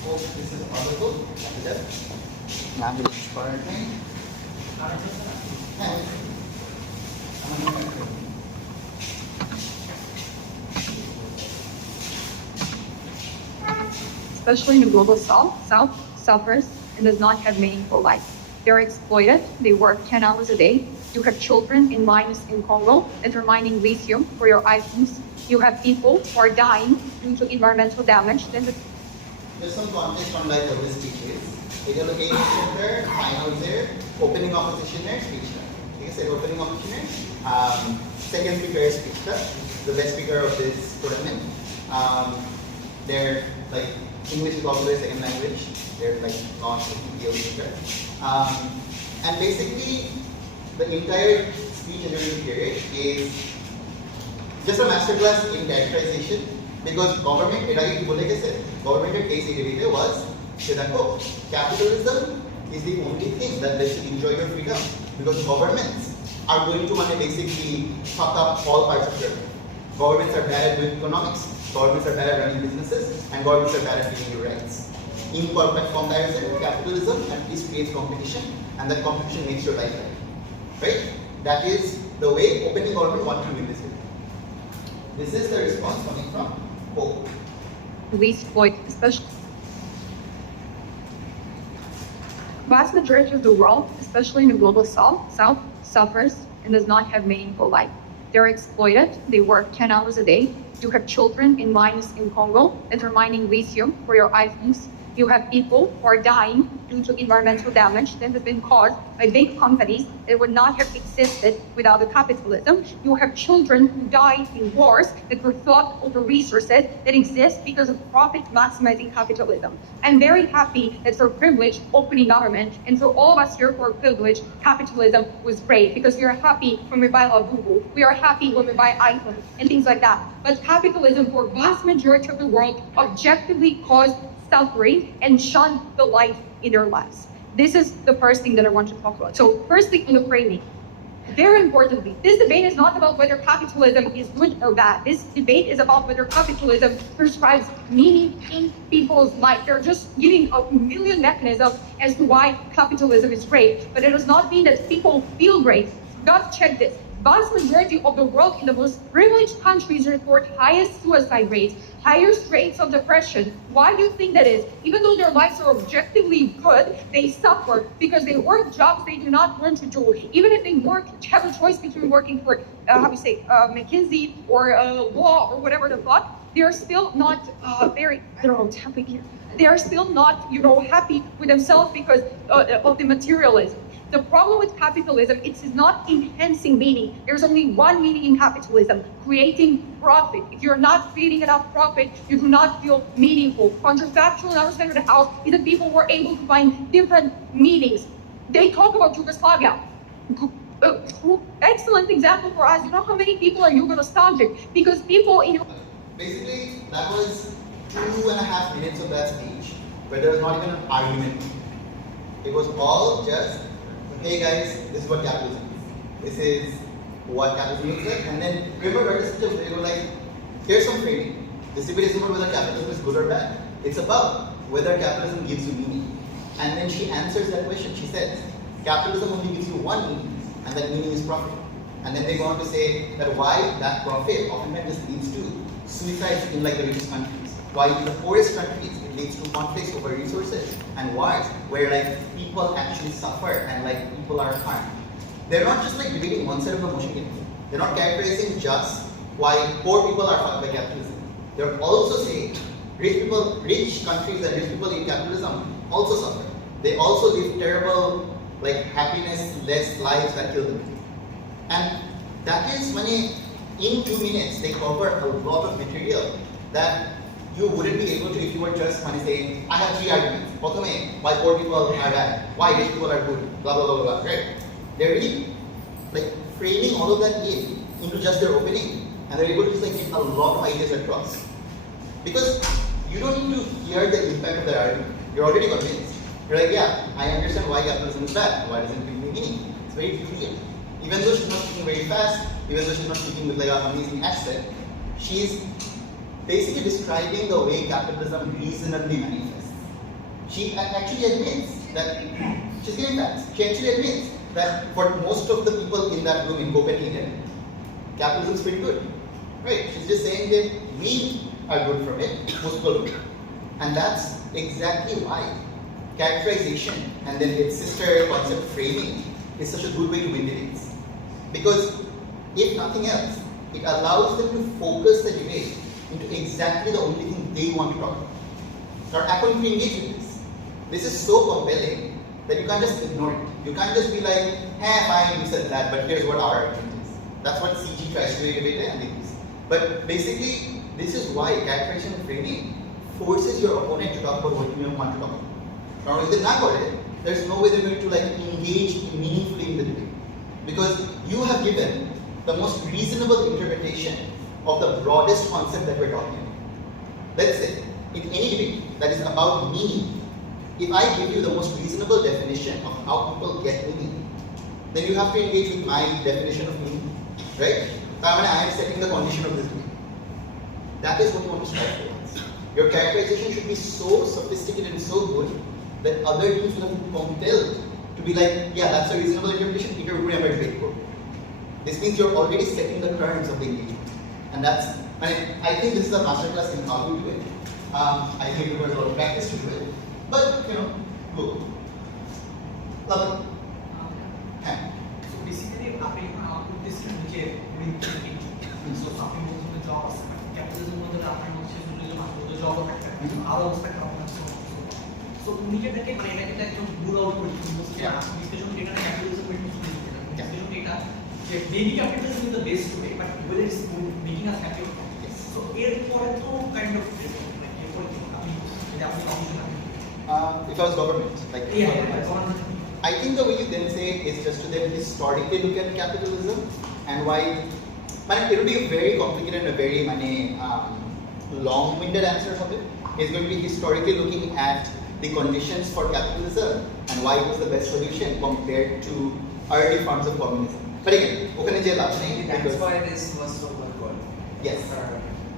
Hope this is audible. Now I'm going to start again. Especially in the global south, suffers and does not have meaningful life. They're exploited, they work 10 hours a day. You have children in mines in Congo determining lithium for your iPhones. You have people who are dying due to environmental damage. There's some context on like what this speech is. Education there, finals there, opening opposition there, speech there. Okay, so opening opposition there. Second speaker is speech there, the best speaker of this tournament. They're like English is also their second language. They're like not a PPO speaker. And basically, the entire speech during the period is just a masterclass in characterization because government, government case debate was capitalism is the only thing that lets you enjoy your freedom because governments are going to basically fuck up all parts of your life. Governments are bad at doing economics, governments are bad at running businesses, and governments are bad at giving you rights. In corporate comparison, capitalism at least creates competition, and that competition makes your life better. Right? That is the way opening government wants to win this game. This is the response coming from Pope. We exploit, especially vast majority of the world, especially in the global south, suffers and does not have meaningful life. They're exploited, they work 10 hours a day. You have children in mines in Congo that are mining lithium for your iPhones. You have people who are dying due to environmental damage that has been caused by big companies that would not have existed without the capitalism. You have children who die in wars that were thought of the resources that exist because of profit maximizing capitalism. I'm very happy that for privilege, opening government, and for all of us here who are privileged, capitalism was great because we are happy when we buy Google. We are happy when we buy iPhone and things like that. But capitalism for vast majority of the world objectively caused suffering and shun the light in their lives. This is the first thing that I want to talk about. So first thing in the framing, very importantly, this debate is not about whether capitalism is good or bad. This debate is about whether capitalism prescribes meaning in people's life. They're just giving a million mechanisms as to why capitalism is great, but it does not mean that people feel great. Just check this. Vast majority of the world in the most privileged countries report highest suicide rates, highest rates of depression. Why do you think that is? Even though their lives are objectively good, they suffer because they work jobs they do not want to do. Even if they have a choice between working for, McKinsey or law or whatever the fuck, they are still not they are still not, happy with themselves because of the materialism. The problem with capitalism, it is not enhancing meaning. There's only one meaning in capitalism, creating profit. If you're not creating enough profit, you do not feel meaningful. Counterfactual and understanding of the house is that people were able to find different meanings. They talk about Yugoslavia. Excellent example for us. You know how many people are Yugo-nostalgic? Because people in... Basically, that was 2.5 minutes of that speech where there was not even an argument. It was all just, hey guys, this is what capitalism is. This is what capitalism looks like. And then remember, they were like, here's some framing. This debate isn't about whether capitalism is good or bad. It's about whether capitalism gives you meaning. And then she answers that question. She says, capitalism only gives you one meaning, and that meaning is profit. And then they go on to say that why that profit often just leads to suicides in like the richest countries. Why in the poorest countries it leads to conflicts over resources and wars, where like people actually suffer and like people are harmed. They're not just like debating one side of the motion. They're not characterizing just why poor people are fucked by capitalism. They're also saying rich countries and rich people in capitalism also suffer. They also live terrible, like happiness-less lives that kill them. And that is when in 2 minutes they cover a lot of material that you wouldn't be able to if you were just saying, I have 3 arguments. Protome, why poor people are bad, why rich people are good, blah blah blah blah, right? They're really like framing all of that into just their opening, and they're able to just like get a lot of ideas across. Because you don't need to hear the impact of their argument. You're already convinced. You're like, yeah, I understand why capitalism is bad, why doesn't it give me meaning? It's very clear. Even though she's not speaking very fast, even though she's not speaking with like an amazing accent, she's basically describing the way capitalism reasonably manifests. She actually admits that she's giving facts. She actually admits that for most of the people in that room in Copenhagen, capitalism is pretty good. Right? She's just saying that we are good from it, most people don't. And that's exactly why characterization and then its sister concept framing is such a good way to win debates. Because if nothing else, it allows them to focus the debate into exactly the only thing they want to talk about. Now, according to engage with this. This is so compelling that you can't just ignore it. You can't just be like, hey, fine, you said that, but here's what our argument is. That's what CG tries to do in debate and use. But basically, this is why characterization and framing forces your opponent to talk about what you don't want to talk about. Now, if they not got it, there's no way they're going to like engage meaningfully in the debate. Because you have given the most reasonable interpretation of the broadest concept that we're talking about. Let's say, in any debate that is about meaning, if I give you the most reasonable definition of how people get meaning, then you have to engage with my definition of meaning, right? I am setting the condition of this debate. That is what you want to strive for. Your characterization should be so sophisticated and so good that other teams will have to be compelled to be like, yeah, that's a reasonable interpretation, Peter would remember debate board. This means you're already setting the terms of the engagement. And that's, I think this is a masterclass in how to do it. I think it requires a lot of practice to do it. But, go. Love it. So basically, this is the so something goes with jobs. Capitalism was the job of so immediately rule out discussion data capitalism discussion data maybe capitalism is the base today, but whether it's making us happy or not. So therefore kind of if I was government, like government. I think the way you then say it is just to then historically look at capitalism and why. But it will be a very complicated and a very long-winded answer of it. It's going to be historically looking at the conditions for capitalism and why it was the best solution compared to early forms of communism. But again, that's why this was so good. Yes.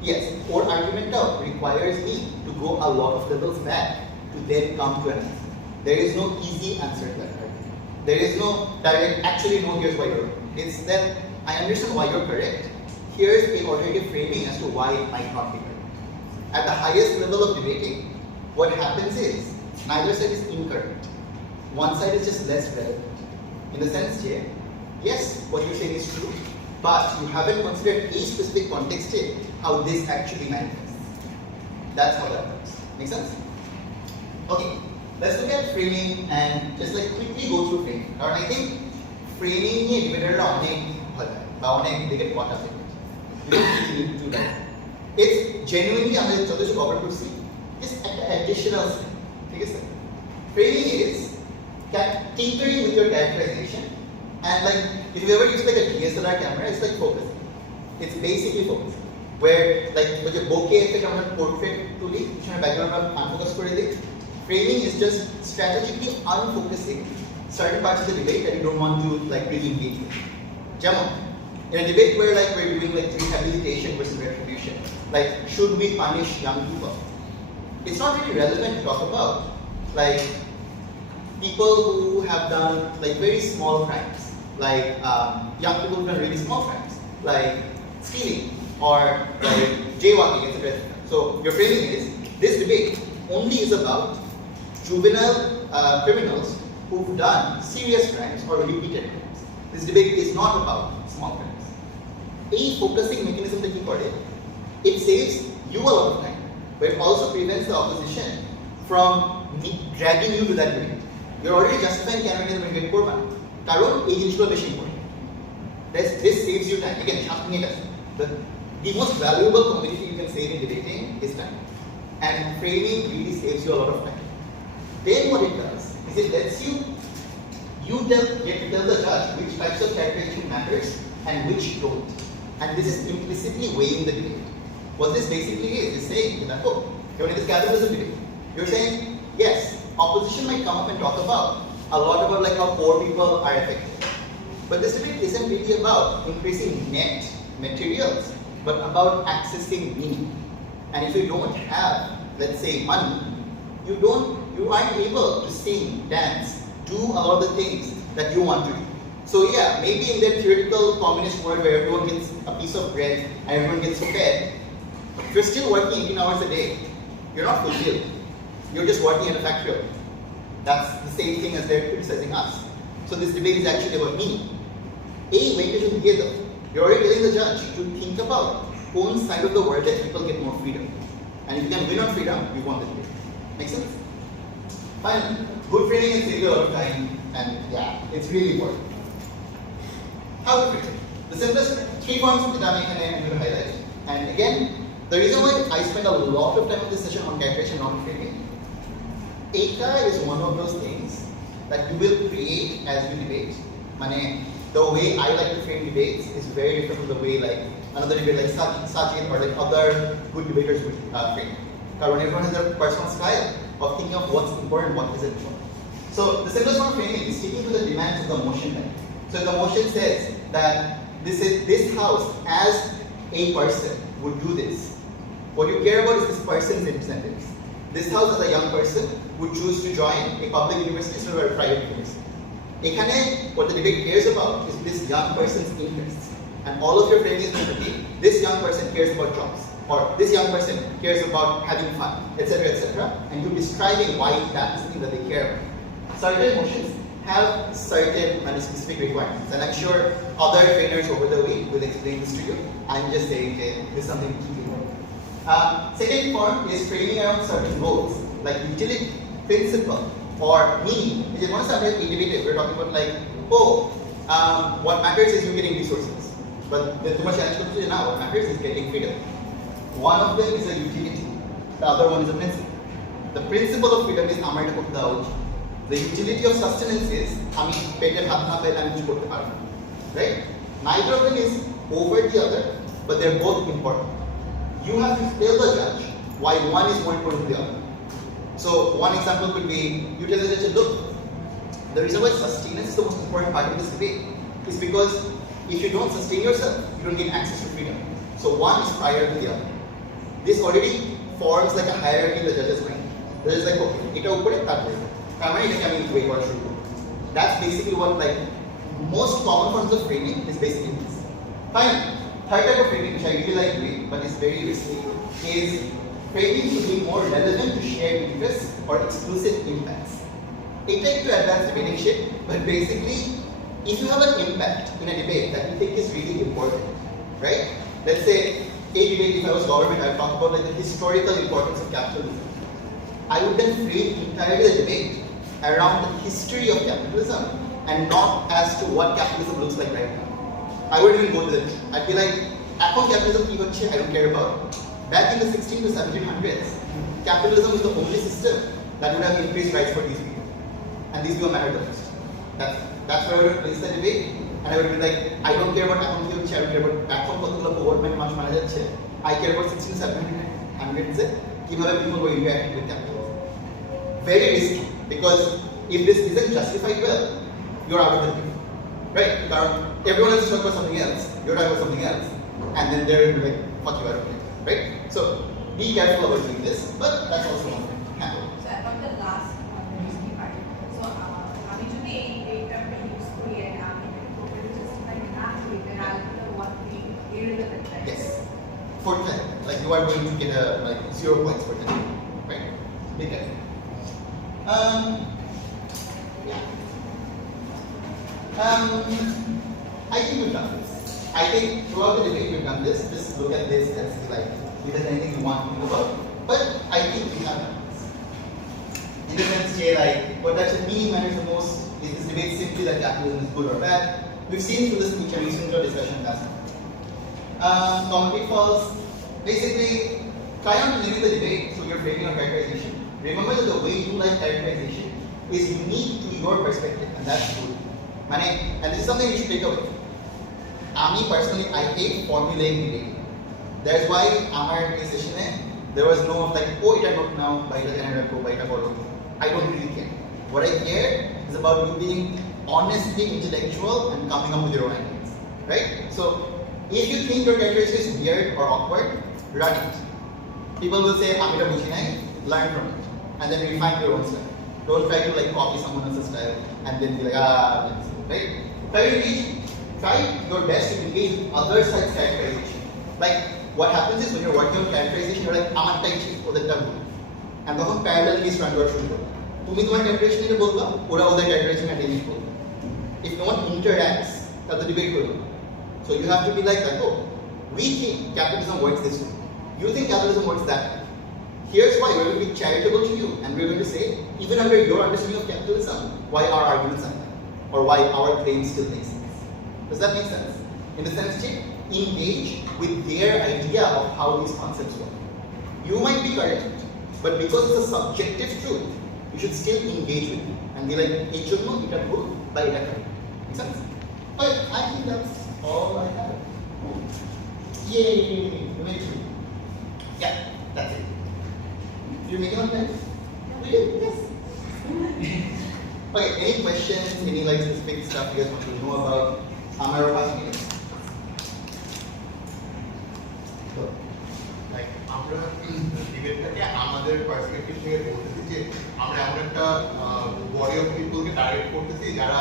Yes. Or argument requires me to go a lot of levels back to then come to an answer. There is no easy answer to that argument. There is no direct, actually no, here's why you're wrong. It's that I understand why you're correct. Here's the alternative framing as to why it might not be correct. At the highest level of debating, what happens is neither side is incorrect. One side is just less relevant. In the sense, yes, what you're saying is true, but you haven't considered a specific context here, how this actually manifests. That's how that works. Make sense? Okay, let's look at framing and just like quickly go through framing. Now, I think framing is debated on they get caught up in it. You don't really need to do that. It's genuinely cover to see. Just at the additional step. Framing is tinkering with your characterization, and like if you ever use like a DSLR camera, it's like focusing. It's basically focusing. Where like with your bokeh effect on a portrait to leave, background unfocus kore dik. Framing is just strategically unfocusing certain parts of the debate that you don't want to like really engage with. Jamon, in a debate where like we're doing like rehabilitation versus retribution, like should we punish young people? It's not really relevant to talk about like people who have done like very small crimes, like young people who have done really small crimes, like stealing or like jaywalking, etc. So your framing is this debate only is about juvenile criminals who've done serious crimes or repeated crimes. This debate is not about small crimes. A focusing mechanism that you got it saves you a lot of time, but it also prevents the opposition from dragging you to that debate. You're already justifying candidate when you get poor man. Karon, age machine. This saves you time. Again, the most valuable commodity you can save in debating is time. And framing really saves you a lot of time. Then what it does is it lets get to tell the judge which types of characterization matters and which don't. And this is implicitly weighing the debate. What this basically is saying that, oh, you're in this capitalism debate. You're saying, yes, opposition might come up and talk about a lot about like how poor people are affected. But this debate isn't really about increasing net materials, but about accessing meaning. And if you don't have, let's say, money, you aren't able to sing, dance, do a lot of the things that you want to do. So yeah, maybe in that theoretical communist world where everyone gets a piece of bread and everyone gets fed, if you're still working 18 hours a day, you're not fulfilled. You're just working at a factory. That's the same thing as they're criticizing us. So this debate is actually about me. You're already telling the judge to think about one side of the world that people get more freedom. And if you can win on freedom, you won the debate. Make sense? Finally, good framing is taking a lot of time, and yeah, it's really important. How to frame? The simplest 3 points that I'm going to highlight. And again, the reason why I spend a lot of time in this session on characterization, not framing, 𝐸𝐫 is one of those things that you will create as you debate. The way I like to frame debates is very different from the way like another debate like Sachin or like other good debaters would frame. Because everyone has their personal style of thinking of what's important, what isn't important. So the simplest one of framing is sticking to the demands of the motion type. So if the motion says that this house as a person would do this, what you care about is this person's incentives. This house as a young person would choose to join a public university instead of a private university. What the debate cares about is this young person's interests. And all of your framing is going to be, this young person cares about jobs, or this young person cares about having fun, etc., etc. And you're describing why that is the thing that they care about. Certain motions have certain specific requirements. And I'm sure other trainers over the week will explain this to you. I'm just saying, okay, this is something to keep in mind. Second form is framing around certain goals, like utility, principle, or meaning. Which is one of the debate. We're talking about like, what matters is you getting resources. But there's too much challenge now. What matters is getting freedom. One of them is a utility. The other one is a principle. The principle of freedom is amar eta korte dawa uchit. The utility of sustenance is ami pete bhat na paile ami kichu korte parbo. Right? Neither of them is over the other, but they're both important. You have to tell the judge why one is more important than the other. So one example could be, you tell the judge, look, the reason why sustenance is the most important part of this debate is because if you don't sustain yourself, you don't get access to freedom. So one is prior to the other. This already forms like a hierarchy in the judge's mind. The judge is like, okay, eta upore tar pore. That's basically what like most common forms of framing is basically this. Fine. Third type of framing, which I really like doing, but is very risky, is framing should be more relevant to shared interests or exclusive impacts. It takes to advance debating shit, but basically, if you have an impact in a debate that you think is really important, right? Let's say a debate, if I was government, I would talk about like the historical importance of capitalism. I would then frame entirely the debate around the history of capitalism and not as to what capitalism looks like right now. I wouldn't even go to that. I'd be like, এখন capitalism কি হচ্ছে, I don't care about. Back in the 16 to 1700s, capitalism was the only system that would have increased rights for these people. And these people mattered the most. That's where I would place the debate. And I would be like, I don't care about এখন কি হচ্ছে, I don't care about এখন কতগুলো government মানুষ মারা যাচ্ছে. I care about 16 to 1700s কিভাবে people were interacting with capitalism. Very risky, because if this isn't justified well, you're out of the debate. Right? Everyone else is talking about something else, you're talking about something else, and then they're like, fuck you, I don't care. Right? So be careful about doing this, but that's also one thing. So about the last risky part. So আমি যদি এই টার্মটা use করি and আমি just like not doing then I'll know what the irrelevant is. Yes. For 10, like you are going to get a like 0 points for 10. Right? Be careful. I think we've done this. I think throughout the debate we've done this. Just look at this and see like if there's anything you want to know about. But I think we have done this. In the sense, like what actually meaning matters the most is this debate simply that capitalism is good or bad. We've seen through this speech and recent discussion last night. Common pitfalls. Basically, try not to limit the debate through your framing or characterization. Remember that the way you like characterization is unique to your perspective, and that's good. And this is something you should take away. Personally, I hate formulaic debate. That's why our session there was no like, oh, it's not now, by the I don't really care. What I care is about you being honestly intellectual and coming up with your own ideas. Right? So if you think your characterization is weird or awkward, run it. People will say, learn from it. And then refine your own style. Don't try to like copy someone else's style and then be like, right? Try your best to engage with other sides' characterization. Like what happens is when you're working on characterization, you're like, I'm a type for the double. And then parallel case run your shoulder. তুমি তোমার characterization নিয়ে বলবা, ওরা ওদের characterization একটা জিনিস বলবে. If no one interacts, তাহলে debate করবে. So you have to be like that. Oh, we think capitalism works this way. You think capitalism works that way. Here's why we're going to be charitable to you, and we're going to say, even under your understanding of capitalism, why our arguments are that, or why our claims still make sense. Does that make sense? In the sense that engage with their idea of how these concepts work. You might be correct, but because it's a subjective truth, you should still engage with it and be like, it's good, but it's correct. Make sense? But I think that's all I have. Yay! Yeah, that's it. You're making on time? Really? Yes. Okay, any questions, any like specific stuff you guys want to know about our past meetings? Like, আমরা ডিবেটটাকে আমাদের perspective থেকে বলতেছি যে আমরা এমন একটা body of পিপলকে target করতেছি যারা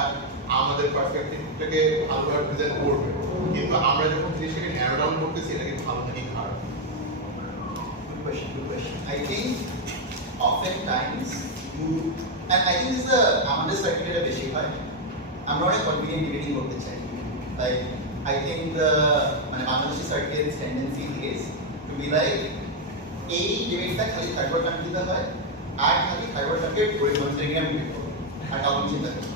আমাদের পার্সপেক্টিভটাকে ভালোভাবে প্রেজেন্ট করবে, কিন্তু আমরা যখন জিনিসটাকে ন্যারো ডাউন করতেছি এটাকে ভালো নাকি খারাপ? Good question. I think oftentimes you, and I think this is আমাদের সার্কিটের বেশি হয়, আমরা অনেক কনভিনিয়েন্ট ডিবেটিং করতে চাই. Like I think the Bangladeshi circuit's tendency is to be like এই ডিবেটটা খালি থার্ড ওয়ার্ল্ড কান্ট্রিতে হয় আর খালি থার্ড ওয়ার্ল্ড কান্ট্রির গরিব মানুষদের নিয়ে ডিবেট করবো আর কাউকে চিন্তা করি.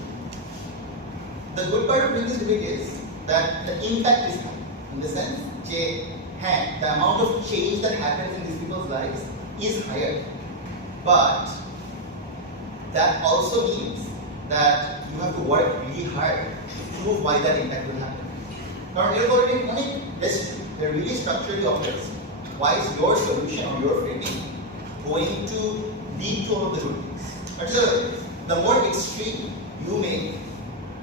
The good part of doing this debate is that the impact is high in the sense that the amount of change that happens in these people's lives is higher, but that also means that you have to work really hard to prove why that impact will happen. Now, they're really structurally obvious. Why is your solution or your framing going to lead to all of the good things? The more extreme you make,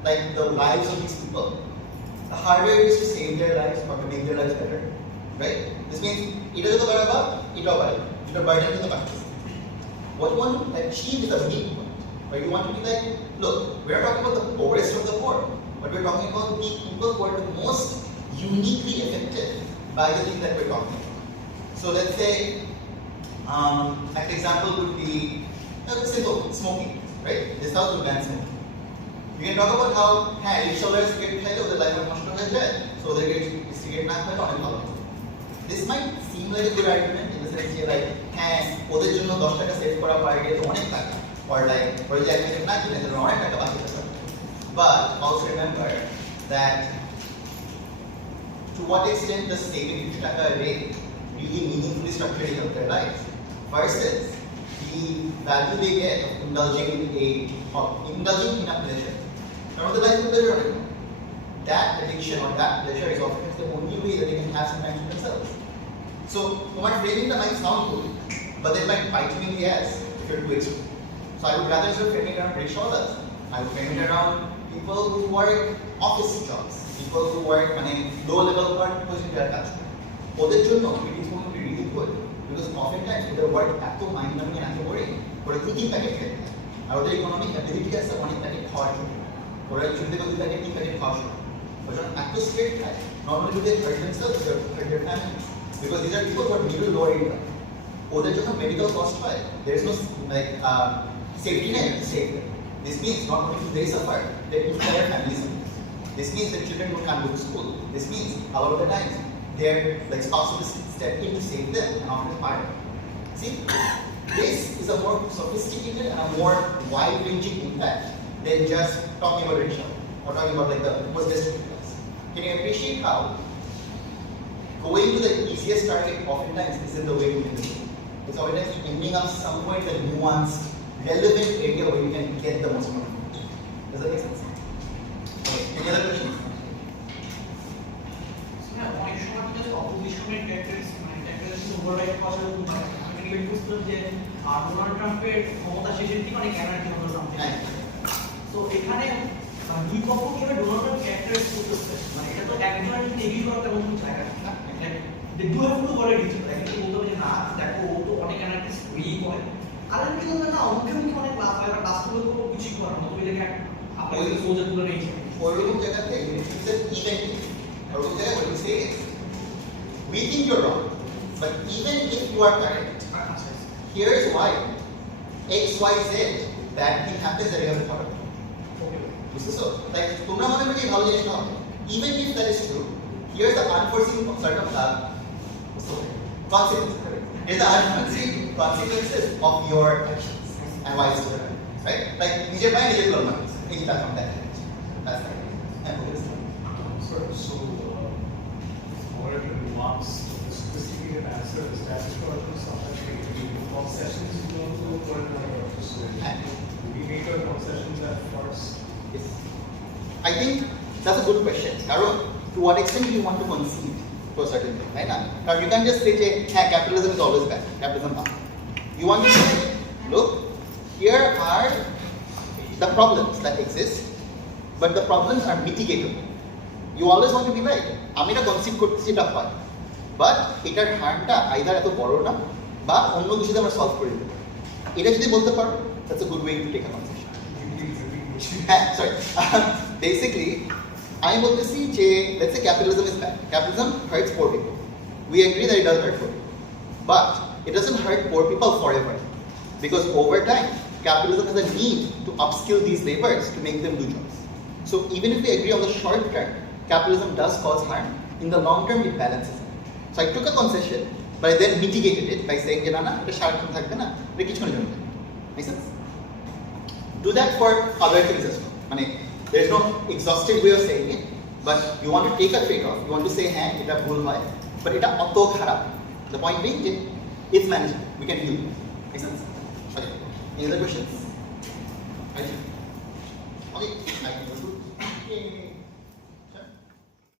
like the lives of these people, the harder it is to save their lives or to make their lives better. Right? This means it's a burden to the practice. What you want to achieve is a mean point. Or you want to be like, look, we're talking about the poorest of the poor, but we're talking about the people who are the most uniquely affected by the thing that we're talking about. So let's say, an example would be simple, smoking, right? This is how to ban smoking. You can talk about how, rich-holders get hell of the life of Mashtohar, so they get cigarette not hell. This might seem like a good argument in the sense that like, ওদের জন্য 10 টাকা save করা per day তো অনেক টাকা, or like, or যে একটা না কিনে তাহলে অনেক টাকা বাঁচতে পারে. But also remember that to what extent does saving 50 টাকা a day really meaningfully structurally help their lives versus the value they get of indulging in a pleasure. Remember the life of pleasure? That addiction or that pleasure is often the only way that they can have some time to themselves. So, my framing that might sound good, but they might bite you in the ass if you're too extreme. So, I would rather instead of framing it around rich holders, I would frame it around people who work office jobs, people who work low-level work position their country. ওদের জন্য it is going to be really good because oftentimes ওদের work এত mind-numbing and এত boring, ওরা 2-3 packet খেতে হয় আর ওদের economic ability আছে অনেক প্যাকেট খাওয়ার জন্য. ওরা ইউজুয়ালি 2 প্যাকেট 3 প্যাকেট খাওয়া শুরু. But at the straight time, not only do they hurt themselves, they hurt their families. Because these are people who are middle lower income. Or just medical cost high. There is no safety net to save them. This means not only do they suffer, their entire families suffer. This means that children can't go to school. This means a lot of the times their spouses step in to save them and often fire. See, this is a more sophisticated and a more wide-ranging impact than just talking about rich or talking about the most destitute class. Can you appreciate how going to the easiest target oftentimes isn't the way to win this game. It's oftentimes ending up somewhere in the nuanced, relevant area where you can get the most amount of information. Does that make sense? Okay, any other questions? হ্যাঁ, অনেক সময় কিন্তু অপোজিশনের characteristic override করা যায়। আমি এটা বুঝলাম যে ডোনাল্ড ট্রাম্পের ক্ষমতা শেষের দিকে অনেক এনার্জি হলো সামথিং। তো এখানে দুই পক্ষ কিভাবে ডোনাল্ড ট্রাম্প ক্যারেক্টারিস্টিক করতেছে, মানে এটা তো একজনের জন্য এগ্রি করার তেমন কোনো জায়গা নেই না। দে ডু হ্যাভ টু করে দিচ্ছে, একজন বলতে হবে যে না দেখো ও তো অনেক এনার্জিস্ট ওই করে, আরেকজন বলবে না মুখে মুখে অনেক লাভ হয়, বাট বাস্তবে তো কিছুই করার মতো, ওই দেখে আপনার সোজা তুলে নিয়েছে। ওইরকম জায়গাতে ওরকম জায়গায় what you say is, we think you're wrong, but even if you are correct, here's why XYZ bad thing happens that you haven't thought of. This is so. Like, তোমরা মনে করি ভালো জিনিস না, even if that is true, here's the unforeseen sort of consequences. Here's the unforeseen consequences of your actions and why it's good, right? Like, নিজের পায়ে নিজের কলম মারতে, এই যেটা from that. That's the So, order to nuance the sophisticated answer is that historical sometimes we do concessions to for another persuasion. We make our concessions at first. Yes. I think that's a good question. Karon, to what extent do you want to concede to a certain thing, right? Now, you can't just say, hey, capitalism is always bad. Capitalism bad. You want to say, look, here are the problems that exist, but the problems are mitigatable. You always want to be right. আমি এটা conceive করতেছি এটা হয়, but এটার হার্মটা either এত বড় না বা অন্য কিছুতে আমরা সলভ করে দেবো। এটা যদি বলতে পারো, that's a good way to take a conversation. হ্যাঁ, sorry. Basically, আমি বলতেছি যে let's say capitalism is bad. Capitalism hurts poor people. We agree that it does hurt poor people, but it doesn't hurt poor people forever, because over time, capitalism has a need to upskill these laborers to make them do jobs. So even if we agree on the short term, capitalism does cause harm. In the long term, it balances it. So I took a concession, but I then mitigated it by saying, na, এটা সারাক্ষণ থাকবে না, এটা কিছুক্ষণের জন্য থাকবে. Make sense? Do that for other things as well. মানে, there's no exhaustive way of saying it, but you want to take a trade-off. You want to say, হ্যাঁ, এটা ভুল হয়, but এটা অত খারাপ. The point being, it's manageable. We can deal with it. Make sense? Okay. Any other questions? Right? Okay. I think that's good. Yay.